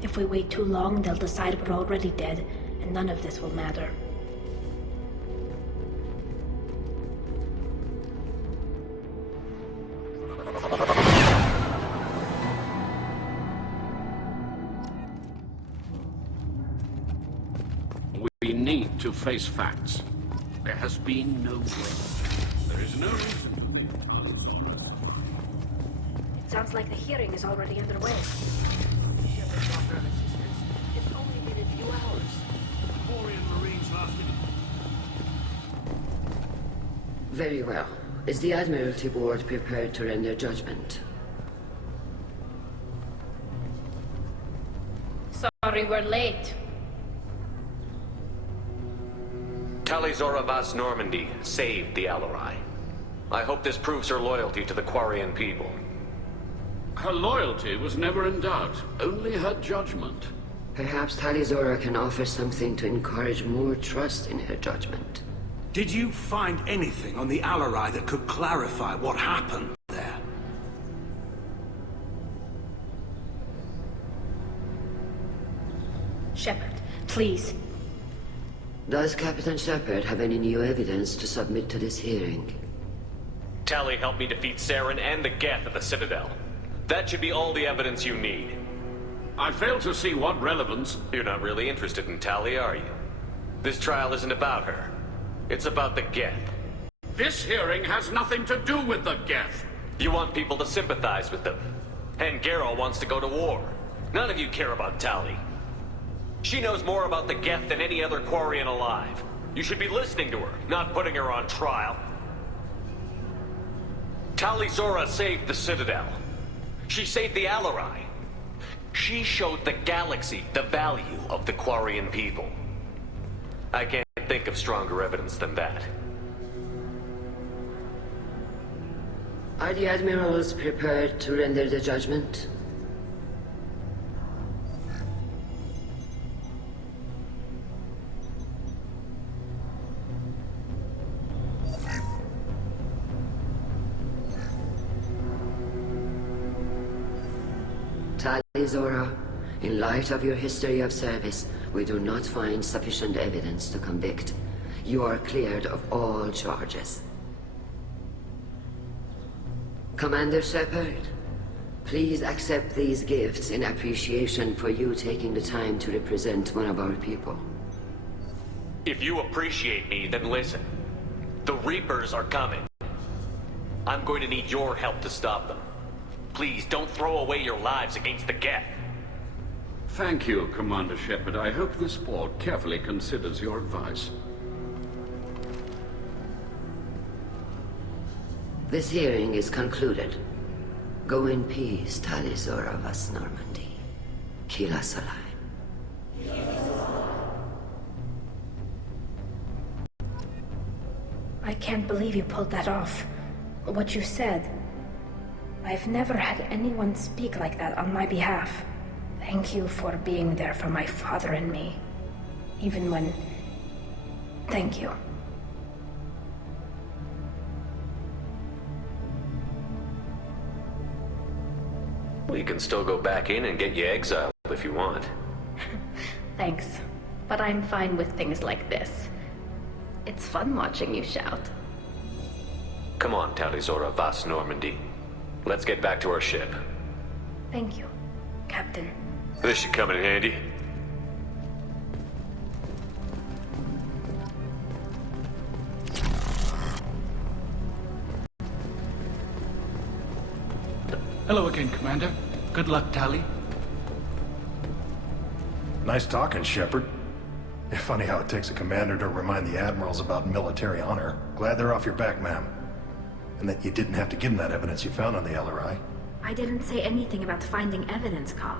If we wait too long, they'll decide we're already dead, and none of this will matter. We need to face facts. There has been no growth. There is no reason to think. It sounds like the hearing is already underway. It's only been a few hours. Quarian Marines last minute. Very well. Is the Admiralty Board prepared to render judgment? Sorry we're late. Tali Zora Vas Normandy saved the Alarai. I hope this proves her loyalty to the Quarian people. Her loyalty was never in doubt, only her judgment. Perhaps Tali Zora can offer something to encourage more trust in her judgment. Did you find anything on the Alarai that could clarify what happened there? Shepard, please. Does Captain Shepard have any new evidence to submit to this hearing? Tali helped me defeat Saren and the Geth at the Citadel. That should be all the evidence you need. I fail to see what relevance... You're not really interested in Tali, are you? This trial isn't about her. It's about the Geth. This hearing has nothing to do with the Geth. You want people to sympathize with them. And Garrow wants to go to war. None of you care about Tali. She knows more about the Geth than any other Quarian alive. You should be listening to her, not putting her on trial. Tali Zora saved the Citadel. She saved the Alarai. She showed the galaxy the value of the Quarian people. I can't think of stronger evidence than that. Are the Admirals prepared to render the judgment? Tali Zora, in light of your history of service, we do not find sufficient evidence to convict. You are cleared of all charges. Commander Shepard, please accept these gifts in appreciation for you taking the time to represent one of our people. If you appreciate me, then listen. The Reapers are coming. I'm going to need your help to stop them. Please, don't throw away your lives against the Geth. Thank you, Commander Shepard. I hope this board carefully considers your advice. This hearing is concluded. Go in peace, Talizora Vas Normandy. Kila Salai. I can't believe you pulled that off. What you said. I've never had anyone speak like that on my behalf. Thank you for being there for my father and me. Even when... Thank you. We can still go back in and get you exiled if you want. Thanks. But I'm fine with things like this. It's fun watching you shout. Come on, Talizora Vas Normandy. Let's get back to our ship. Thank you, Captain. This should come in handy. Hello again, Commander. Good luck, Tali. Nice talking, Shepard. It's funny how it takes a commander to remind the admirals about military honor. Glad they're off your back, ma'am. And that you didn't have to give them that evidence you found on the LRI. I didn't say anything about finding evidence, Carl.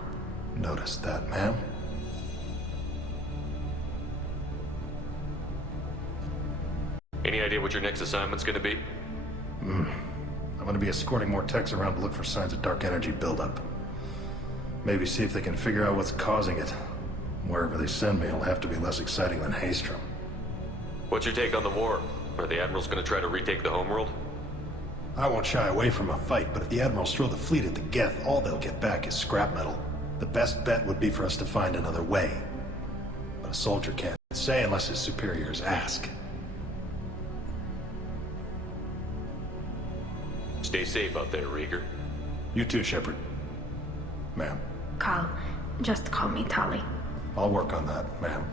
Noticed that, ma'am. Any idea what your next assignment's gonna be? I'm gonna be escorting more techs around to look for signs of dark energy buildup. Maybe see if they can figure out what's causing it. Wherever they send me, it'll have to be less exciting than Haestrom. What's your take on the war? Are the admirals gonna try to retake the homeworld? I won't shy away from a fight, but if the admirals throw the fleet at the Geth, all they'll get back is scrap metal. The best bet would be for us to find another way. But a soldier can't say unless his superiors ask. Stay safe out there, Rieger. You too, Shepard. Ma'am. Carl, just call me Tali. I'll work on that, ma'am.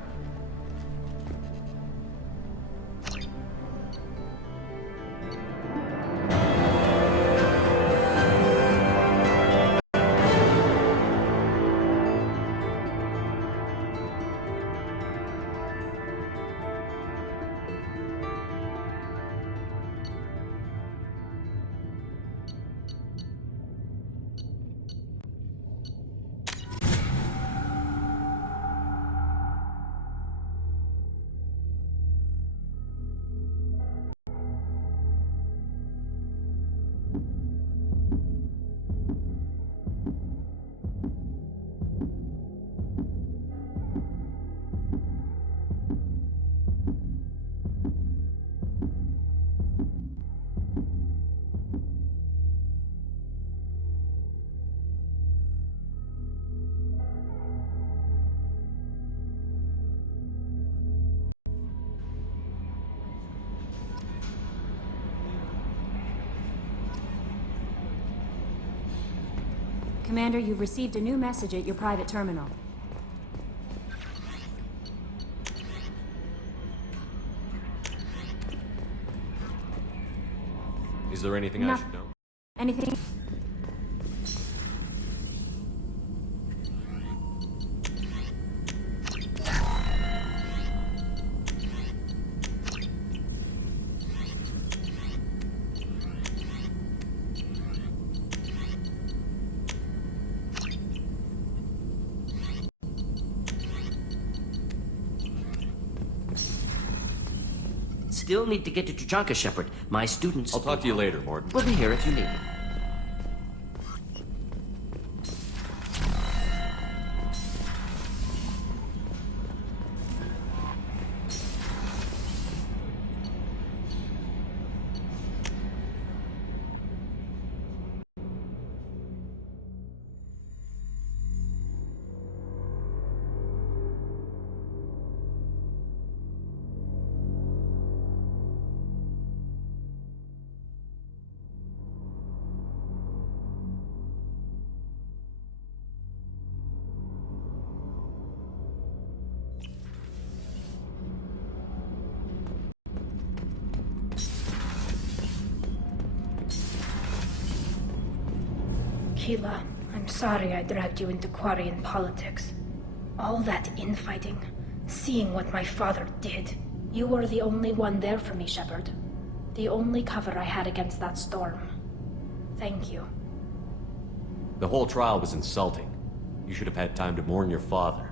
Commander, you've received a new message at your private terminal. Is there anything I should know? Anything? Still need to get to Tuchanka, Shepard. My students... I'll talk to you later, Mordin. We'll be here if you need me. Keela, I'm sorry I dragged you into Quarian politics. All that infighting, seeing what my father did. You were the only one there for me, Shepard. The only cover I had against that storm. Thank you. The whole trial was insulting. You should have had time to mourn your father.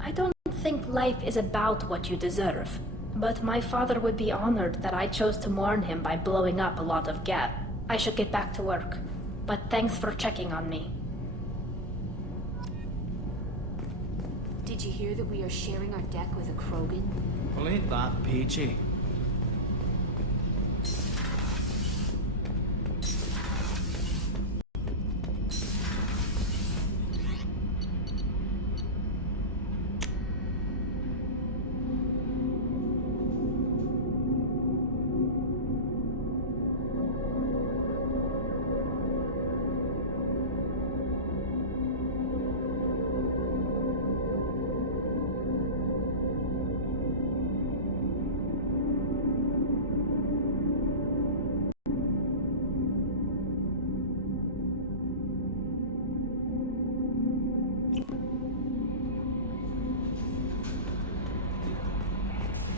I don't think life is about what you deserve, but my father would be honored that I chose to mourn him by blowing up a lot of Geth. I should get back to work, but thanks for checking on me. Did you hear that we are sharing our deck with a Krogan? Well, ain't that peachy?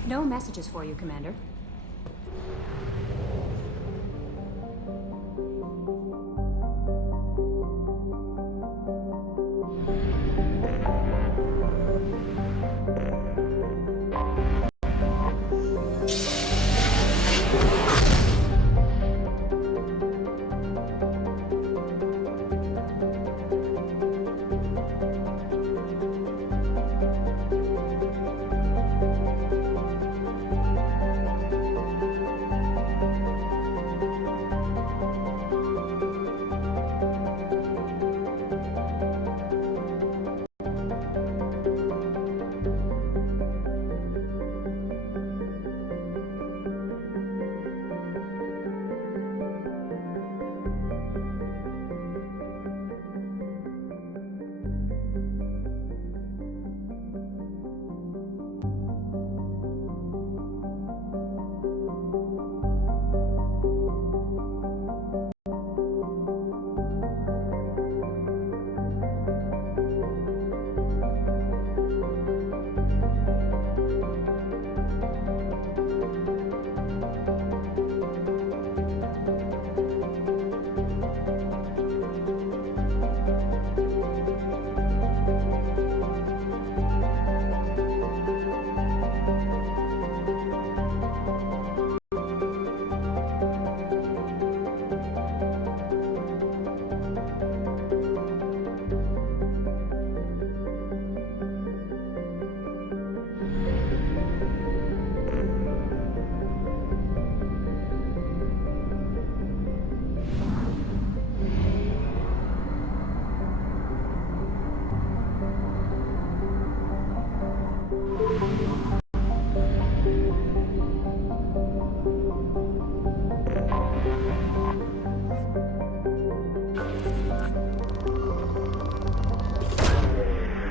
No messages for you, Commander.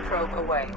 Probe away.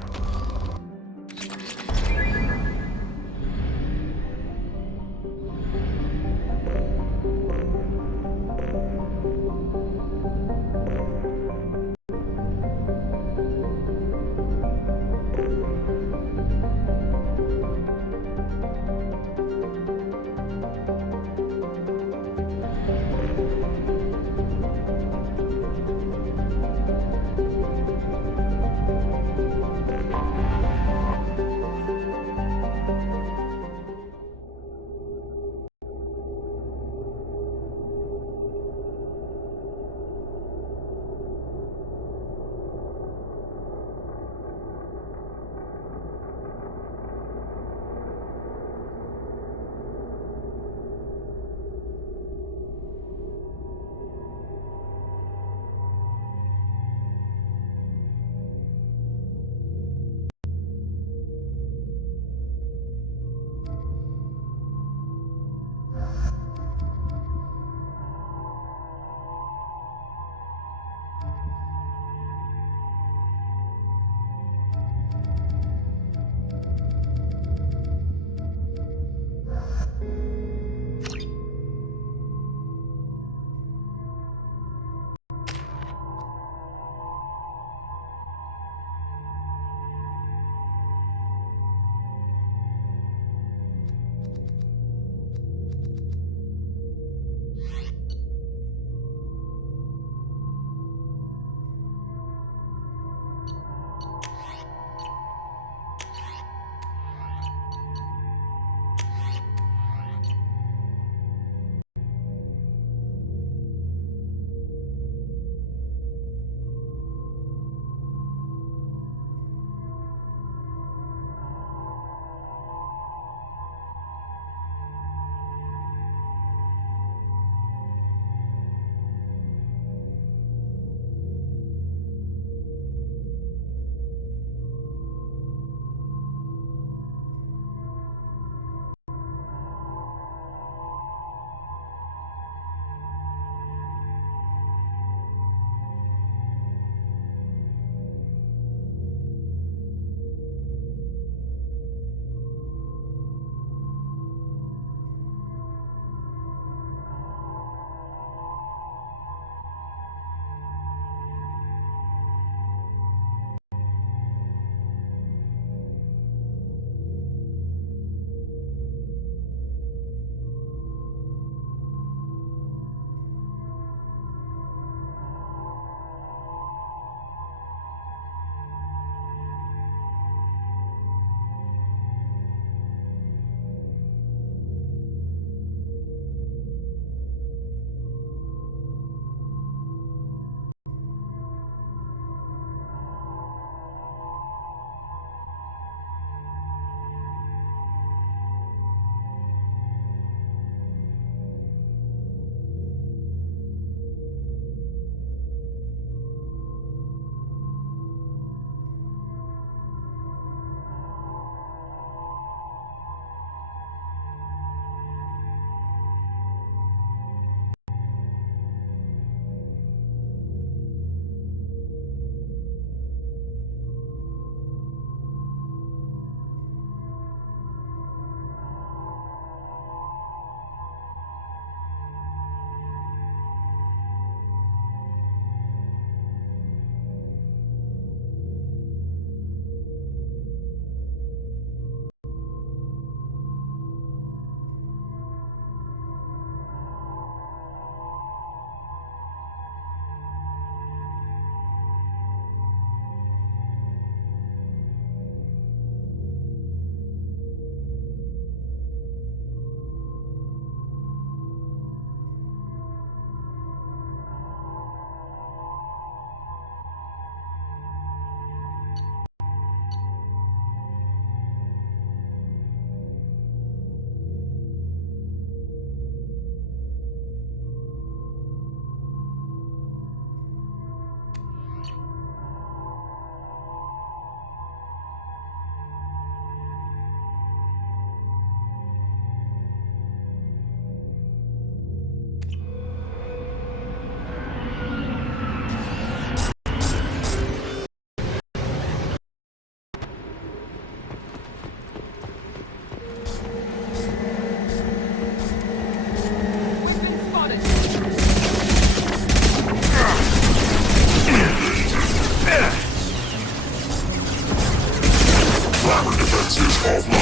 of mine.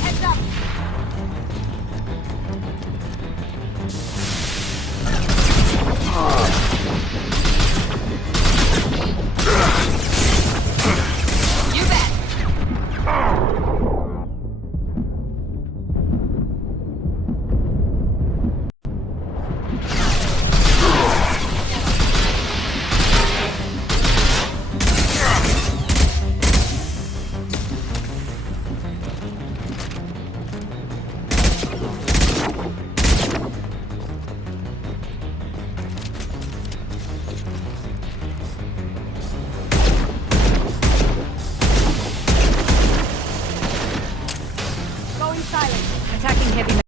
Heads up! You bet! Going silent. Attacking heavy mag.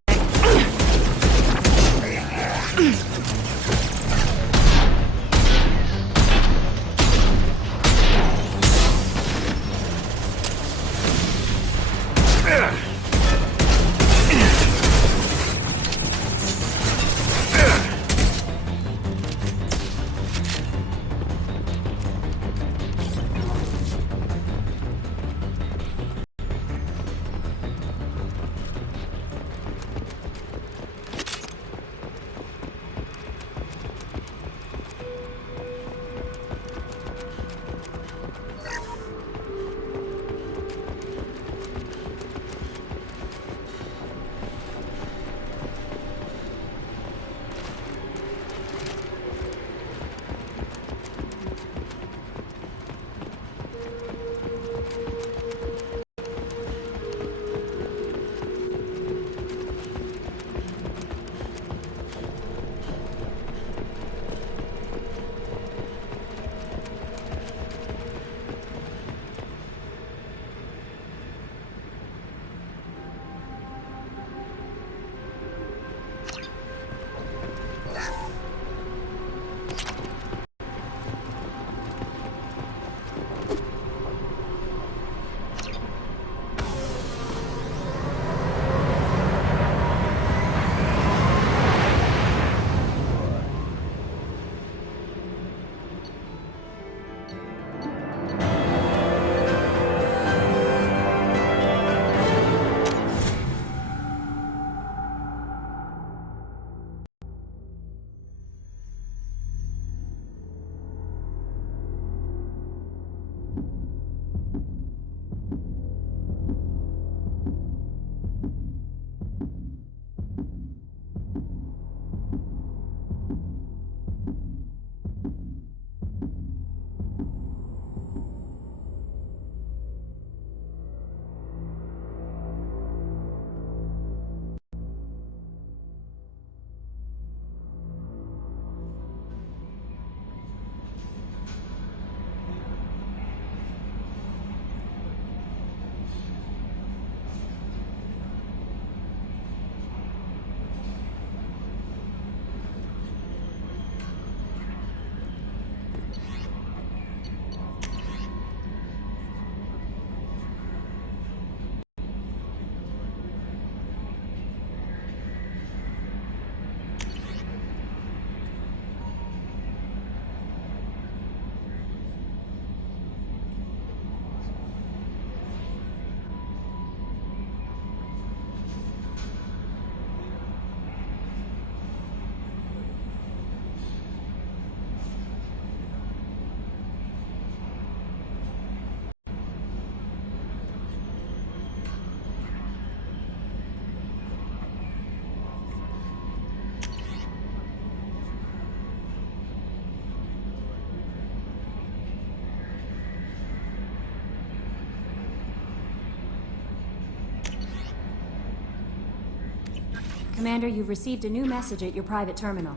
Commander, you've received a new message at your private terminal.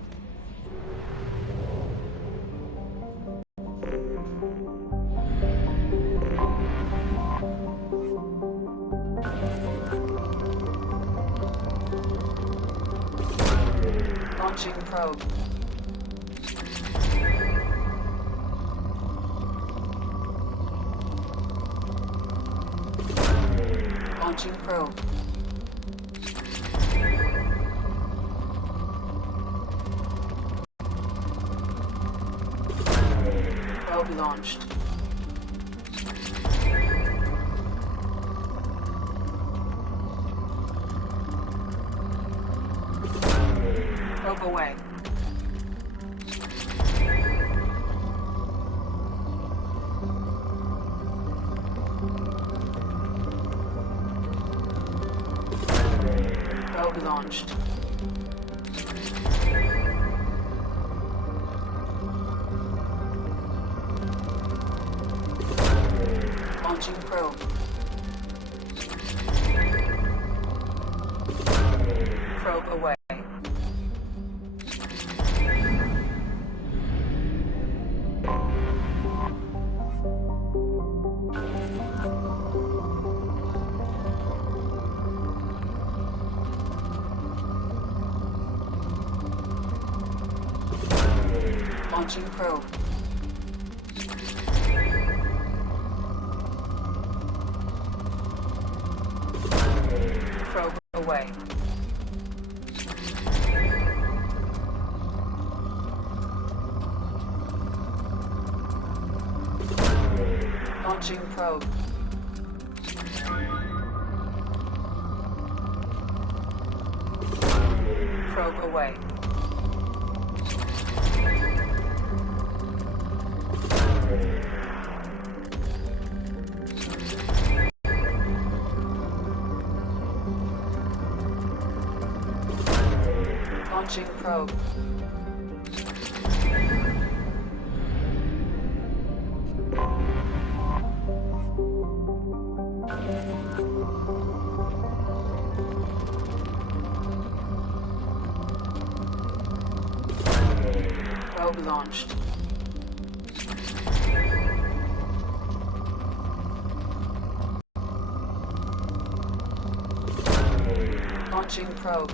Launching probe. Launching probe. Probe launched. Probe away. Probe launched. Launching probe. Probe away. Launching probe. Probe away. Launching probe. Probe away. Launching probe. Probe launched. Launching probe.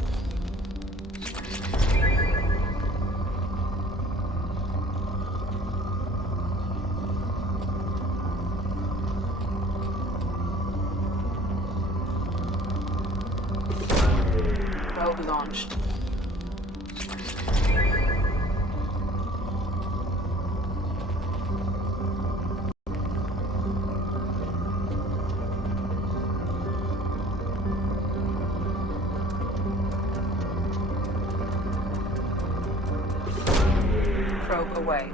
Probe launched. Probe away.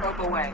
Probe away.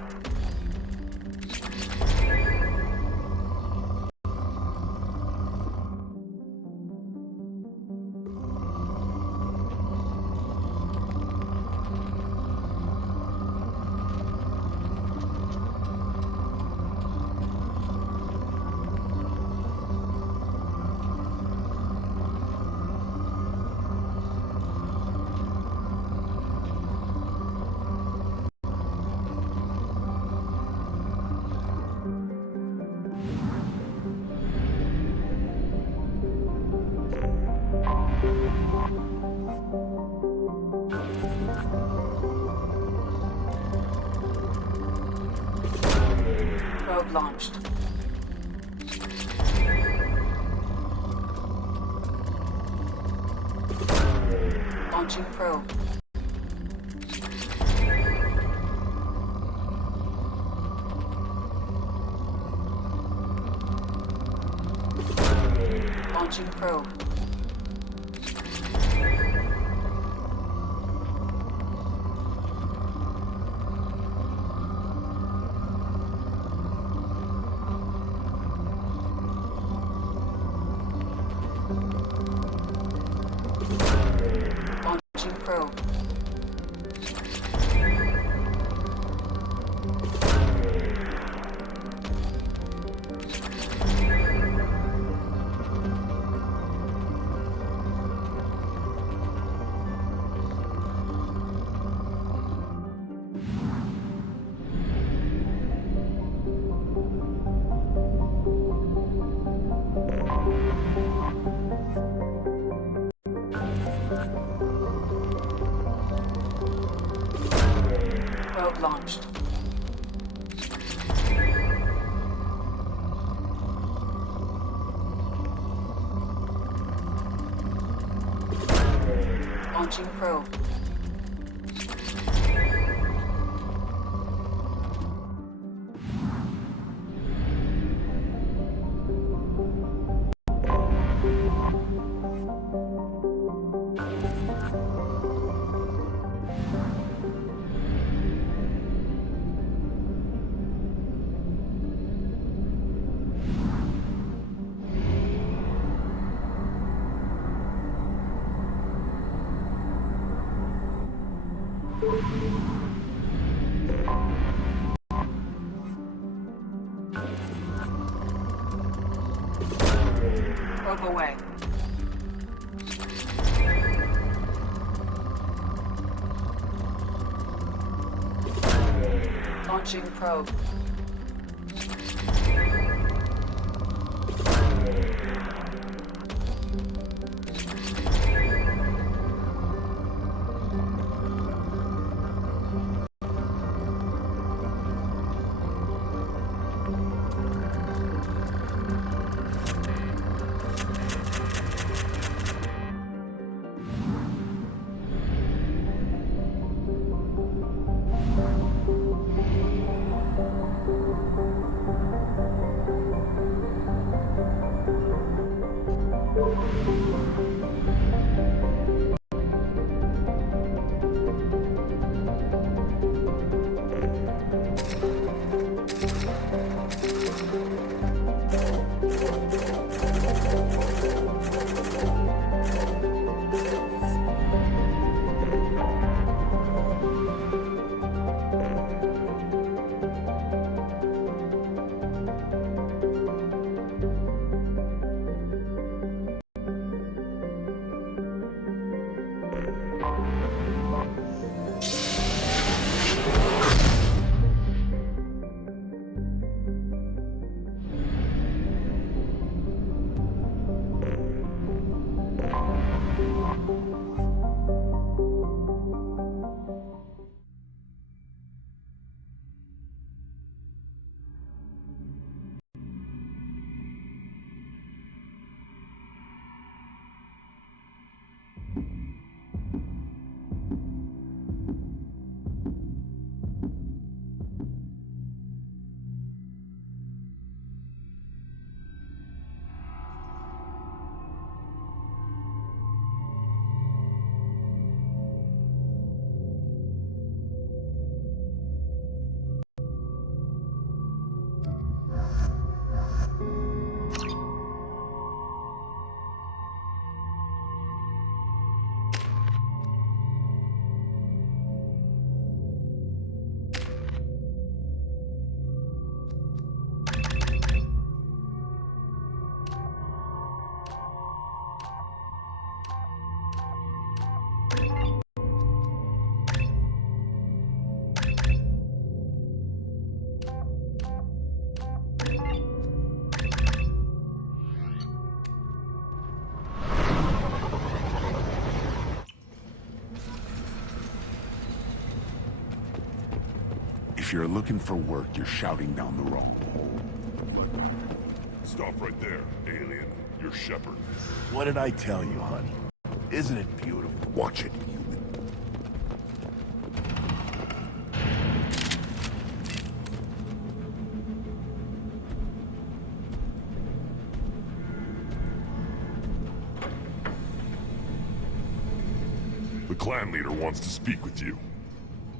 Probe launched. Launching probe. Launching probe. Launching probe. Probe launched. probe. Probe away. Launching probe. If you're looking for work, you're shouting down the wrong hole. Stop right there, alien. You're Shepard. What did I tell you, honey? Isn't it beautiful? Watch it, human. The clan leader wants to speak with you.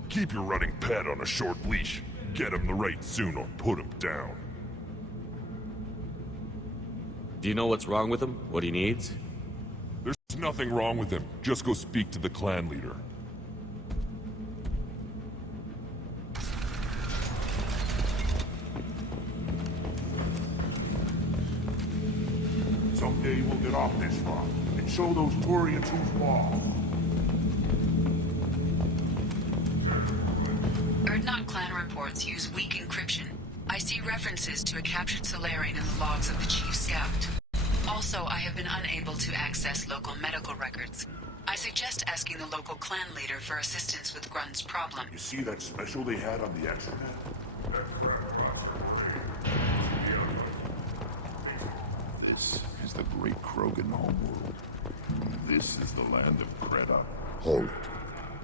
Keep your running pet on a short leash. Get him the right soon or put him down. Do you know what's wrong with him? What he needs? There's nothing wrong with him. Just go speak to the clan leader. Someday we'll get off this rock and show those Turians who's boss. Erdnot clan reports use weak encryption. I see references to a captured Solarian in the logs of the Chief Scout. Also, I have been unable to access local medical records. I suggest asking the local clan leader for assistance with Grunt's problem. You see that special they had on the Extranet? This is the great Krogan homeworld. This is the land of Kreta. Halt.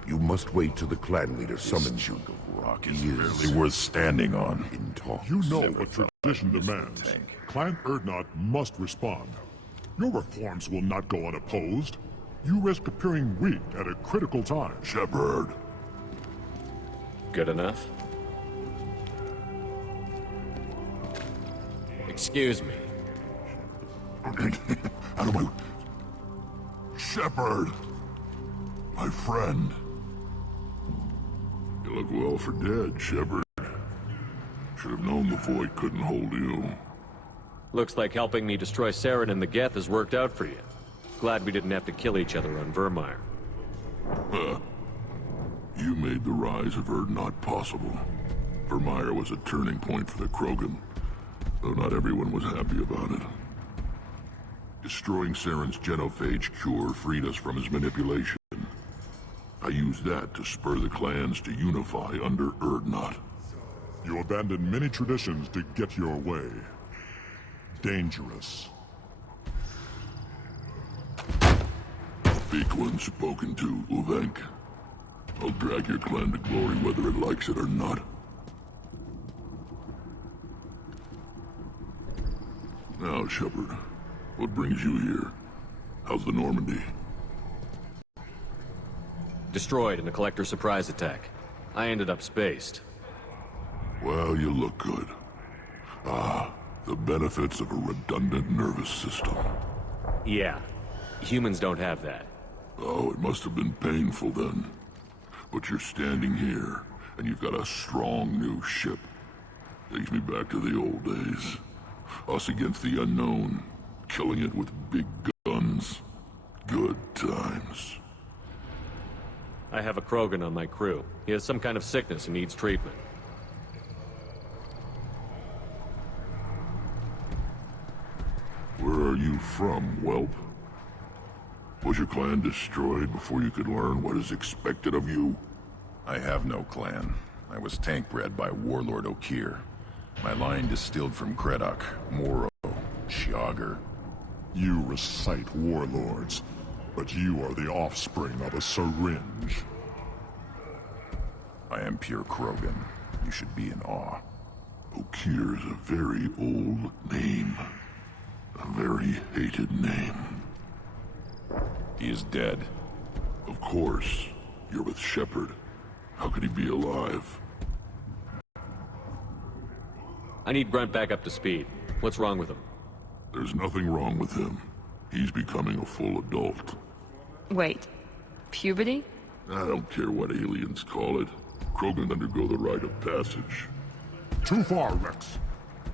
You must wait till the clan leader summons you. Rock is barely worth standing on. In talk. You know what tradition demands. Clan Urdnot must respond. Your reforms will not go unopposed. You risk appearing weak at a critical time. Shepard. Good enough? Excuse me. Out of my... Shepard! My friend. You look well for dead, Shepard. Should have known the Void couldn't hold you. Looks like helping me destroy Saren and the Geth has worked out for you. Glad we didn't have to kill each other on Virmire. You made the rise of Urdnot possible. Virmire was a turning point for the Krogan, though not everyone was happy about it. Destroying Saren's genophage cure freed us from his manipulation. I used that to spur the clans to unify under Urdnot. You abandoned many traditions to get your way. Dangerous. Big one spoken to, Uvenk. I'll drag your clan to glory whether it likes it or not. Now, Shepard, what brings you here? How's the Normandy? Destroyed in a Collector surprise attack. I ended up spaced. Well, you look good. Ah, the benefits of a redundant nervous system. Yeah. Humans don't have that. Oh, it must have been painful then. But you're standing here, and you've got a strong new ship. Takes me back to the old days. Us against the unknown, killing it with big guns. Good times. I have a Krogan on my crew. He has some kind of sickness and needs treatment. Where are you from, whelp? Was your clan destroyed before you could learn what is expected of you? I have no clan. I was tank bred by Warlord Okeer. My line distilled from Kredok, Moro, Shiagar. You recite warlords, but you are the offspring of a syringe. I am pure Krogan. You should be in awe. Okeer is a very old name. A very hated name. He is dead. Of course. You're with Shepard. How could he be alive? I need Grunt back up to speed. What's wrong with him? There's nothing wrong with him. He's becoming a full adult. Wait. Puberty? I don't care what aliens call it. Krogan undergo the rite of passage. Too far, Rex.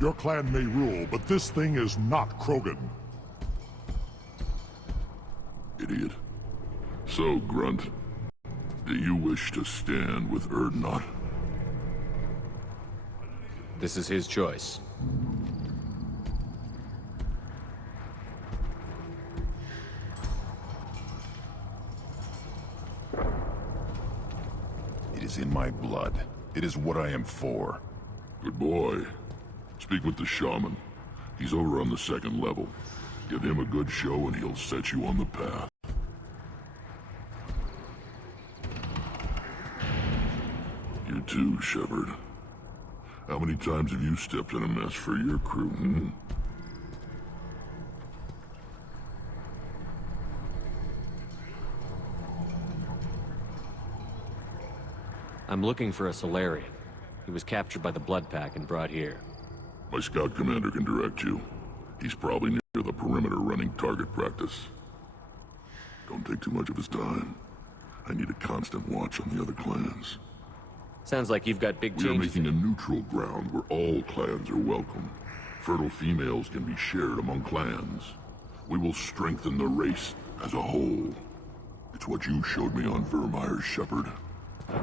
Your clan may rule, but this thing is not Krogan. Idiot. So, Grunt, do you wish to stand with Urdnot? This is his choice. It is in my blood. It is what I am for. Good boy. Speak with the shaman. He's over on the second level. Give him a good show and he'll set you on the path. You too, Shepard. How many times have you stepped in a mess for your crew, hmm? I'm looking for a Solarian. He was captured by the Blood Pack and brought here. My scout commander can direct you. He's probably near the perimeter running target practice. Don't take too much of his time. I need a constant watch on the other clans. Sounds like you've got big We are changes. making a neutral ground where all clans are welcome. Fertile females can be shared among clans. We will strengthen the race as a whole. It's what you showed me on Virmire, Shepard.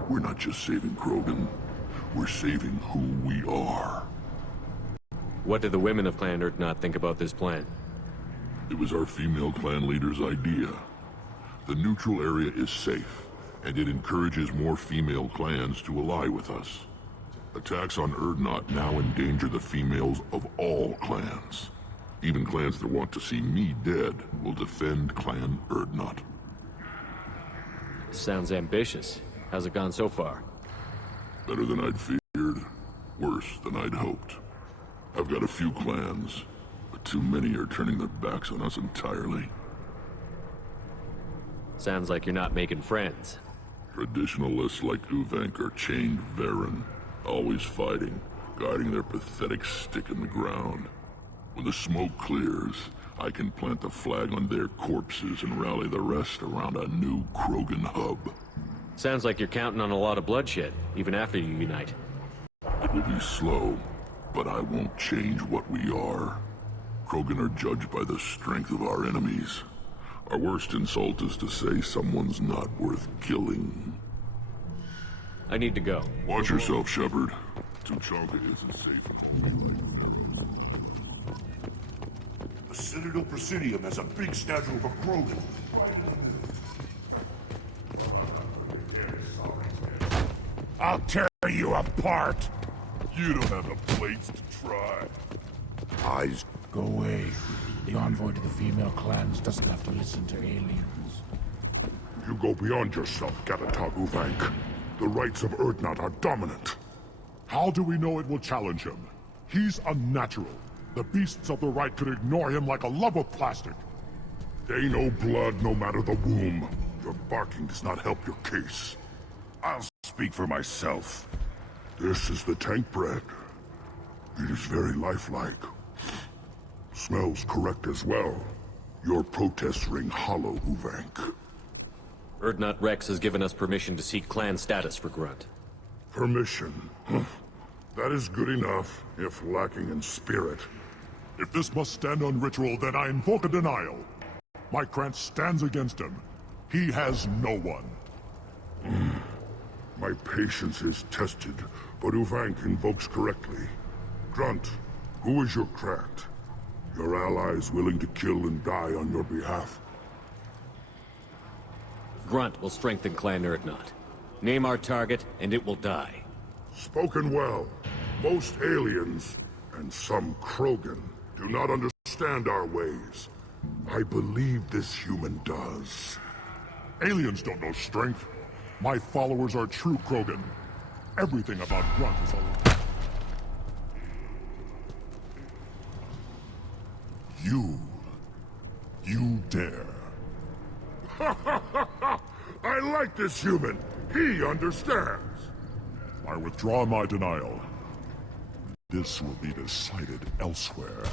We're not just saving Krogan. We're saving who we are. What did the women of Clan Urdnot think about this plan? It was our female clan leader's idea. The neutral area is safe, and it encourages more female clans to ally with us. Attacks on Urdnot now endanger the females of all clans. Even clans that want to see me dead will defend Clan Urdnot. Sounds ambitious. How's it gone so far? Better than I'd feared. Worse than I'd hoped. I've got a few clans, but too many are turning their backs on us entirely. Sounds like you're not making friends. Traditionalists like Uvenk are chained Varen, always fighting, guiding their pathetic stick in the ground. When the smoke clears, I can plant the flag on their corpses and rally the rest around a new Krogan hub. Sounds like you're counting on a lot of bloodshed, even after you unite. It will be slow, but I won't change what we are. Krogan are judged by the strength of our enemies. Our worst insult is to say someone's not worth killing. I need to go. Watch yourself, Shepard. Tuchanka isn't safe in all. The Citadel Presidium has a big statue of a Krogan. I'll tear you apart! You don't have the plates to try. Eyes, go away. The envoy to the female clans doesn't have to listen to aliens. You go beyond yourself, Gatatog Uvenk. The rights of Urdnot are dominant. How do we know it will challenge him? He's unnatural. The beasts of the right could ignore him like a lump of plastic. They know blood no matter the womb. Your barking does not help your case. I'll speak for myself. This is the tank bread. It is very lifelike. Smells correct as well. Your protests ring hollow, Uvenk. Urdnot Rex has given us permission to seek clan status for Grunt. Permission? That is good enough, if lacking in spirit. If this must stand on ritual, then I invoke a denial. My Krantz stands against him. He has no one. My patience is tested, but Uvenk invokes correctly. Grunt, who is your Krant? Your allies willing to kill and die on your behalf? Grunt will strengthen Clan Urdnot. Name our target, and it will die. Spoken well. Most aliens, and some Krogan, do not understand our ways. I believe this human does. Aliens don't know strength. My followers are true Krogan. Everything about Grunt is a... You dare. I like this human. He understands. I withdraw my denial. This will be decided elsewhere.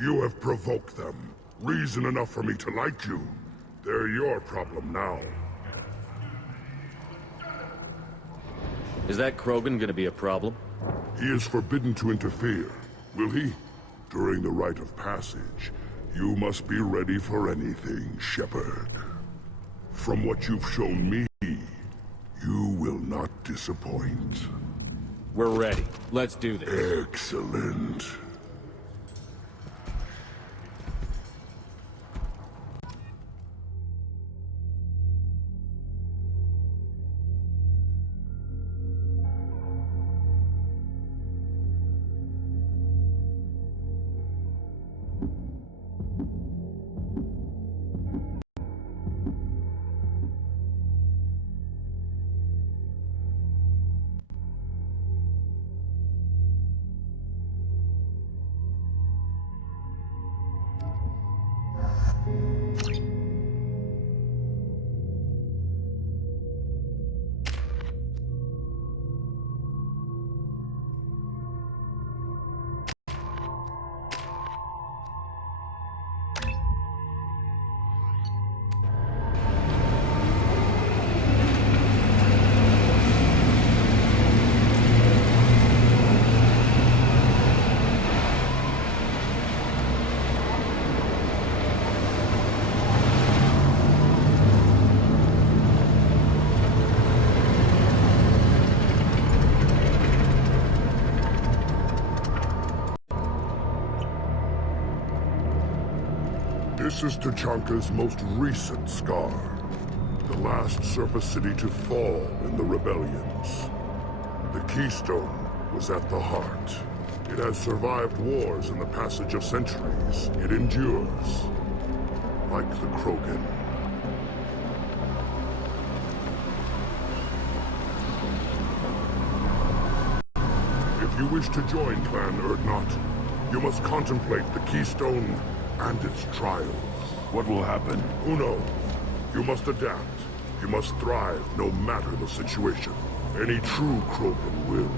You have provoked them. Reason enough for me to like you. They're your problem now. Is that Krogan gonna be a problem? He is forbidden to interfere. Will he? During the rite of passage, you must be ready for anything, Shepard. From what you've shown me, you will not disappoint. We're ready. Let's do this. Excellent. This is Tuchanka's most recent scar. The last surface city to fall in the rebellions. The Keystone was at the heart. It has survived wars and the passage of centuries. It endures. like the Krogan. If you wish to join Clan Urdnot, you must contemplate the Keystone and its trials. What will happen? Who knows? You must adapt. You must thrive no matter the situation. Any true Krogan will.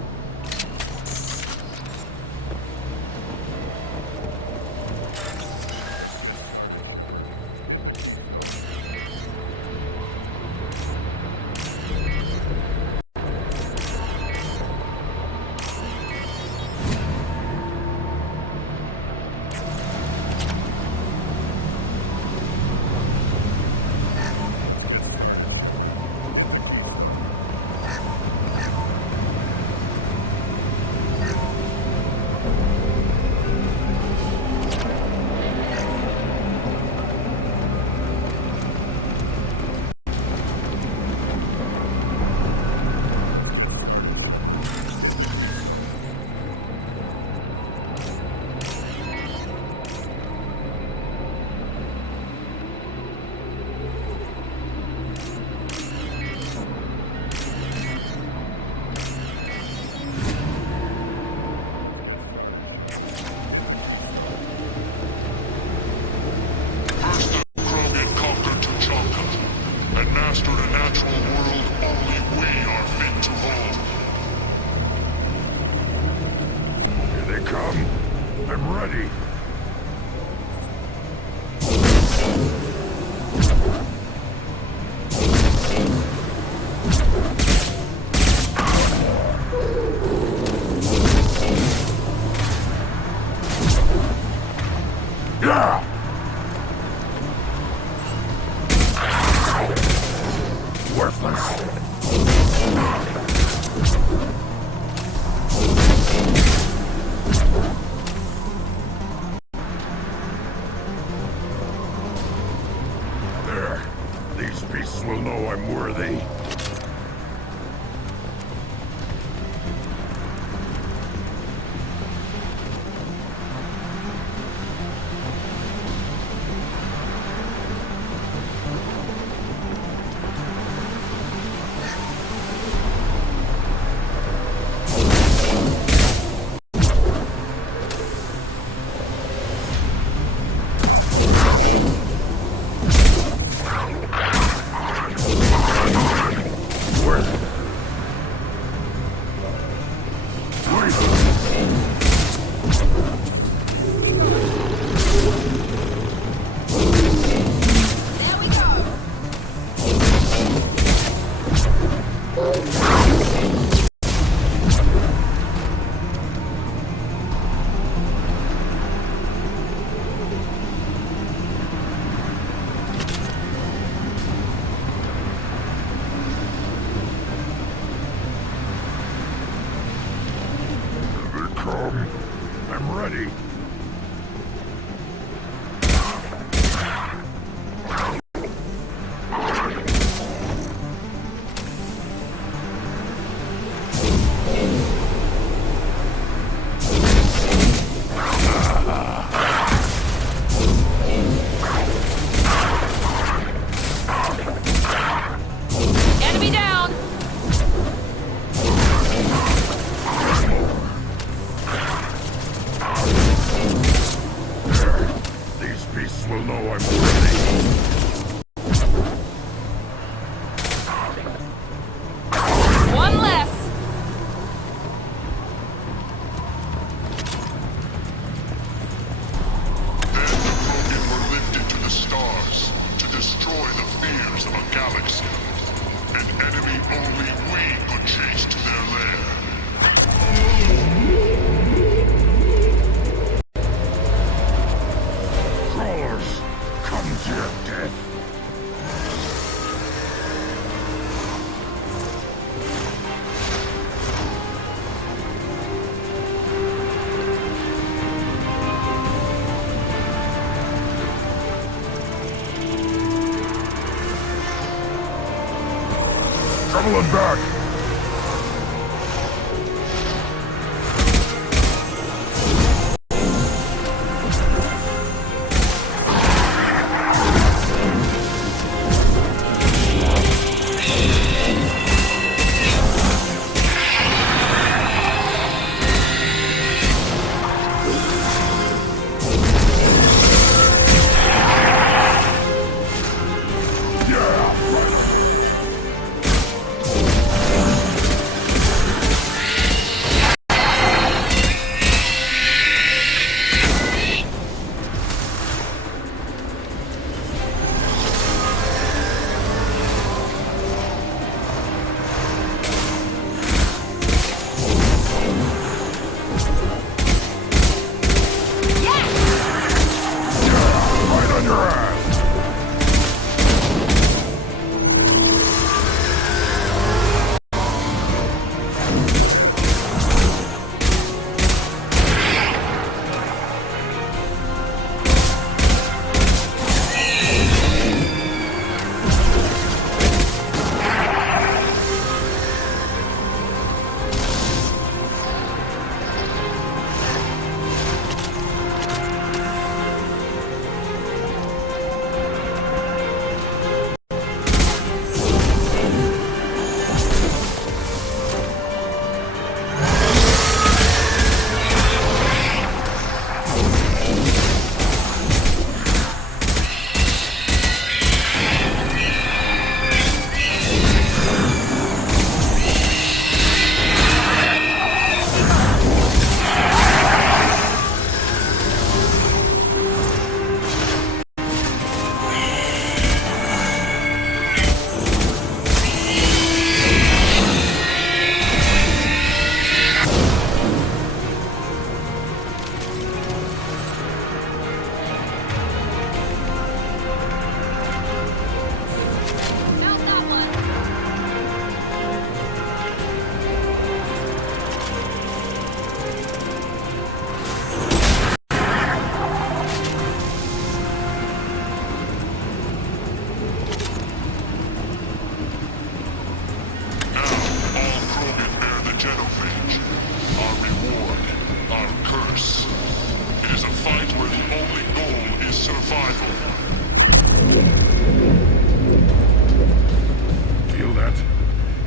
Traveling back!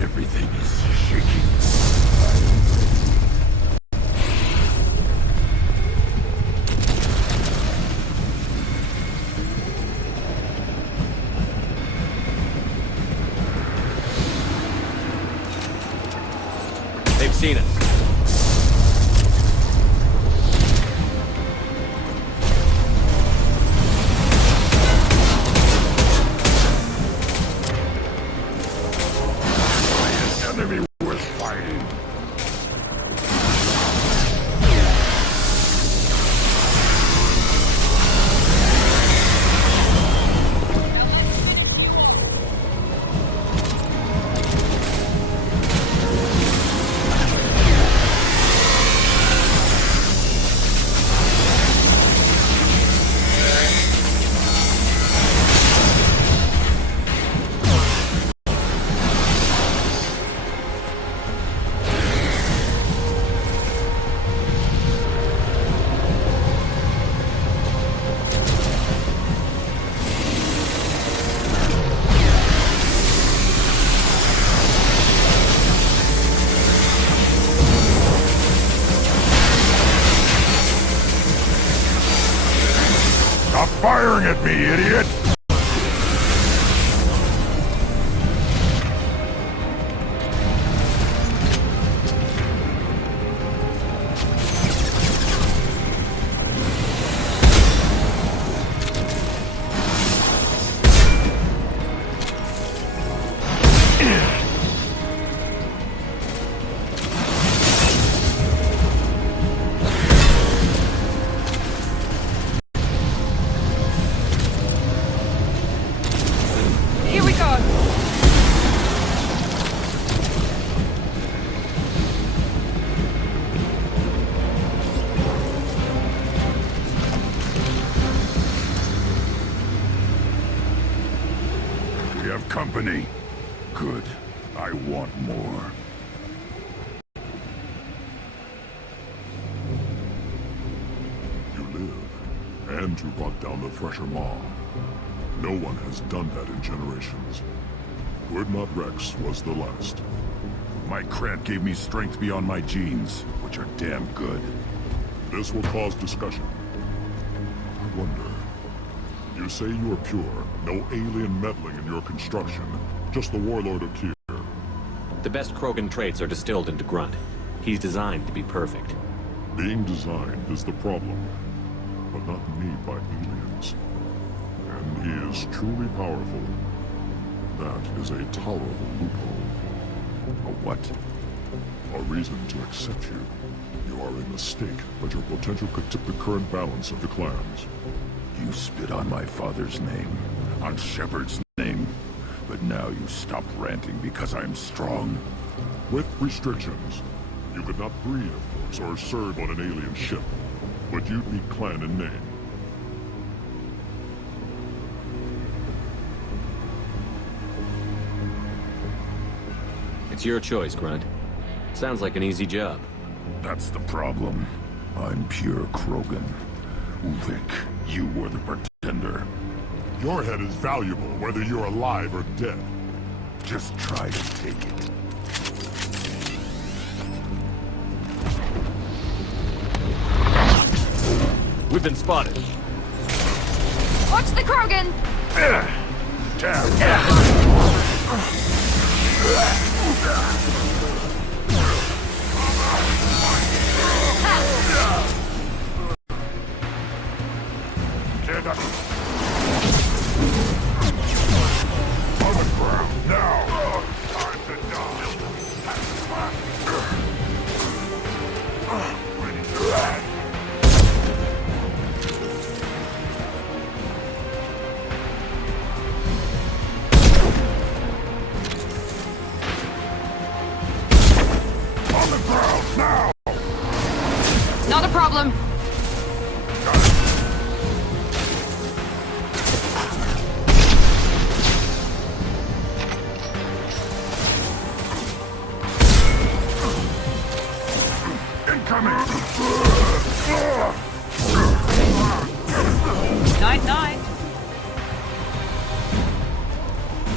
Everything is shaking. They've seen us. Enemy worth fighting. Stop firing at me, idiot! Here we go. We have company. Good. I want more. You live, and to rot down the Thresher Maw. No one has done that in generations. Urdnot Rex was the last. My Krant gave me strength beyond my genes, which are damn good. This will cause discussion. I wonder. You say you are pure, no alien meddling in your construction, just the Warlord Okeer. The best Krogan traits are distilled into Grunt. He's designed to be perfect. Being designed is the problem, but not made by aliens. And he is truly powerful. That is a tolerable loophole. A what? A reason to accept you. You are a mistake, but your potential could tip the current balance of the clans. You spit on my father's name, on Shepard's name, but now you stop ranting because I'm strong. With restrictions. You could not breed, of course, or serve on an alien ship, but you'd be clan in name. It's your choice, Grunt. Sounds like an easy job. That's the problem. I'm pure Krogan. Ulvik, you were the pretender. Your head is valuable, whether you're alive or dead. Just try to take it. We've been spotted. Watch the Krogan! On the ground, now! Time to die! On the ground, now! Not a problem. Night-night.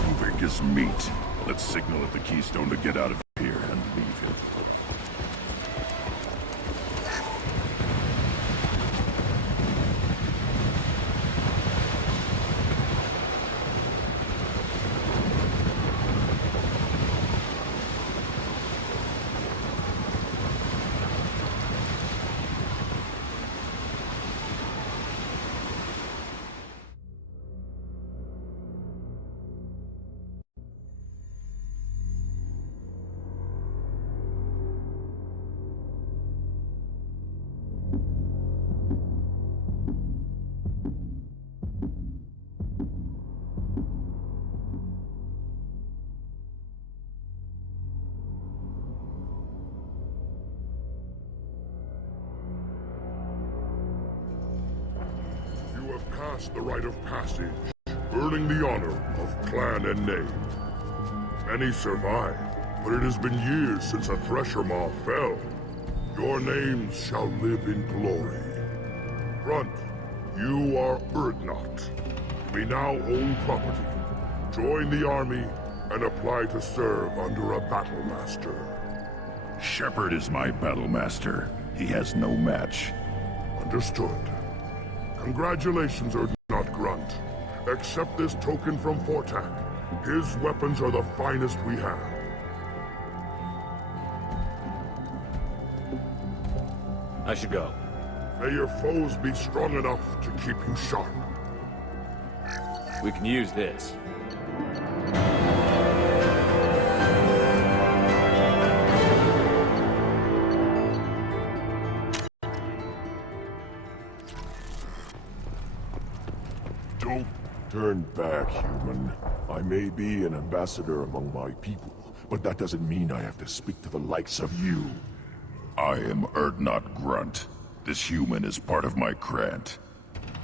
Ulvik is meat. Let's signal at the Keystone to get out of here and leave him. Past the rite of passage, earning the honor of clan and name. Many survive, but it has been years since a Thresher Maw fell. Your names shall live in glory. Grunt, you are Urdnot. We now own property. Join the army and apply to serve under a battle master. Shepard is my battle master. He has no match. Understood. Congratulations, Urdnot Grunt. Accept this token from Fortak. His weapons are the finest we have. I should go. May your foes be strong enough to keep you sharp. We can use this. Don't turn back, human. I may be an ambassador among my people, but that doesn't mean I have to speak to the likes of you. I am Urdnot Grunt. This human is part of my Krant.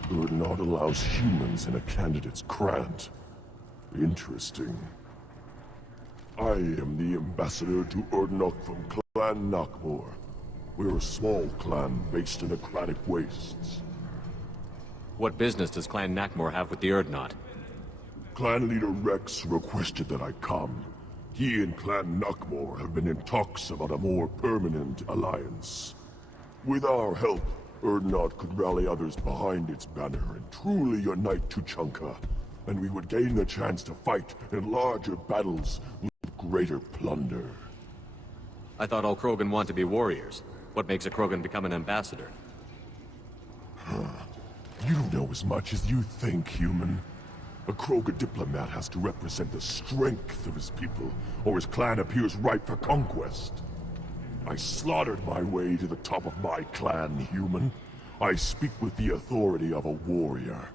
Urdnot allows humans in a candidate's Krant. Interesting. I am the ambassador to Urdnot from Clan Nakmor. We're a small clan based in the Kratic Wastes. What business does Clan Nakmor have with the Urdnot? Clan leader Rex requested that I come. He and Clan Nakmor have been in talks about a more permanent alliance. With our help, Urdnot could rally others behind its banner and truly unite Tuchanka, and we would gain the chance to fight in larger battles with greater plunder. I thought all Krogan want to be warriors. What makes a Krogan become an ambassador? You don't know as much as you think, human. A Krogan diplomat has to represent the strength of his people, or his clan appears ripe for conquest. I slaughtered my way to the top of my clan, human. I speak with the authority of a warrior.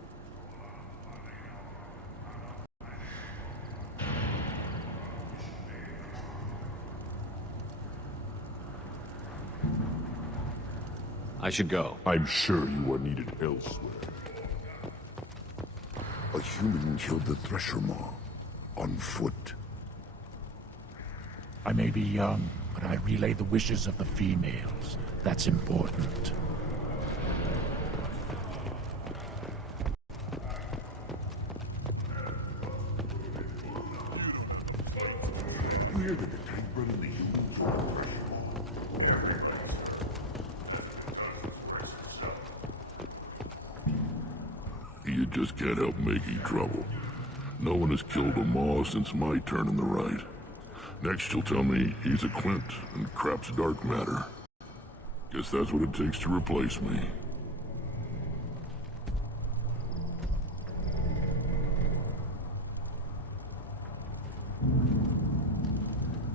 I should go. I'm sure you are needed elsewhere. A human killed the Thresher Maw. On foot. I may be young, but I relay the wishes of the females. That's important. Weird that the tank running the humans were You just can't help making trouble. No one has killed a Maw since my turn in the right. Next you'll tell me he's a Quint and crap's dark matter. Guess that's what it takes to replace me.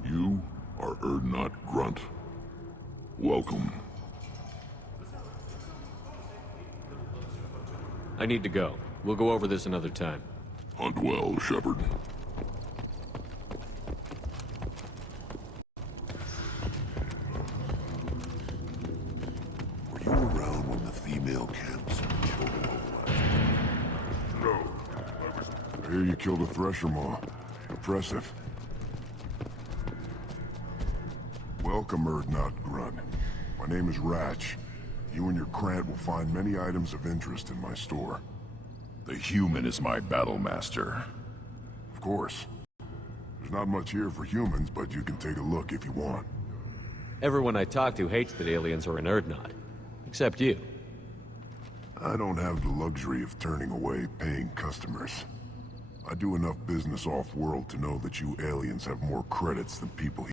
You are Urdnot Grunt. Welcome. I need to go. We'll go over this another time. Hunt well, Shepard. Were you around when the female camps killed them? No. I hear you killed a Thresher Maw. Impressive. Welcome, Urdnot Grunt. My name is Ratch. You and your Krant will find many items of interest in my store. The human is my battle master. Of course. There's not much here for humans, but you can take a look if you want. Everyone I talk to hates that aliens are in Urdnot. Except you. I don't have the luxury of turning away paying customers. I do enough business off-world to know that you aliens have more credits than people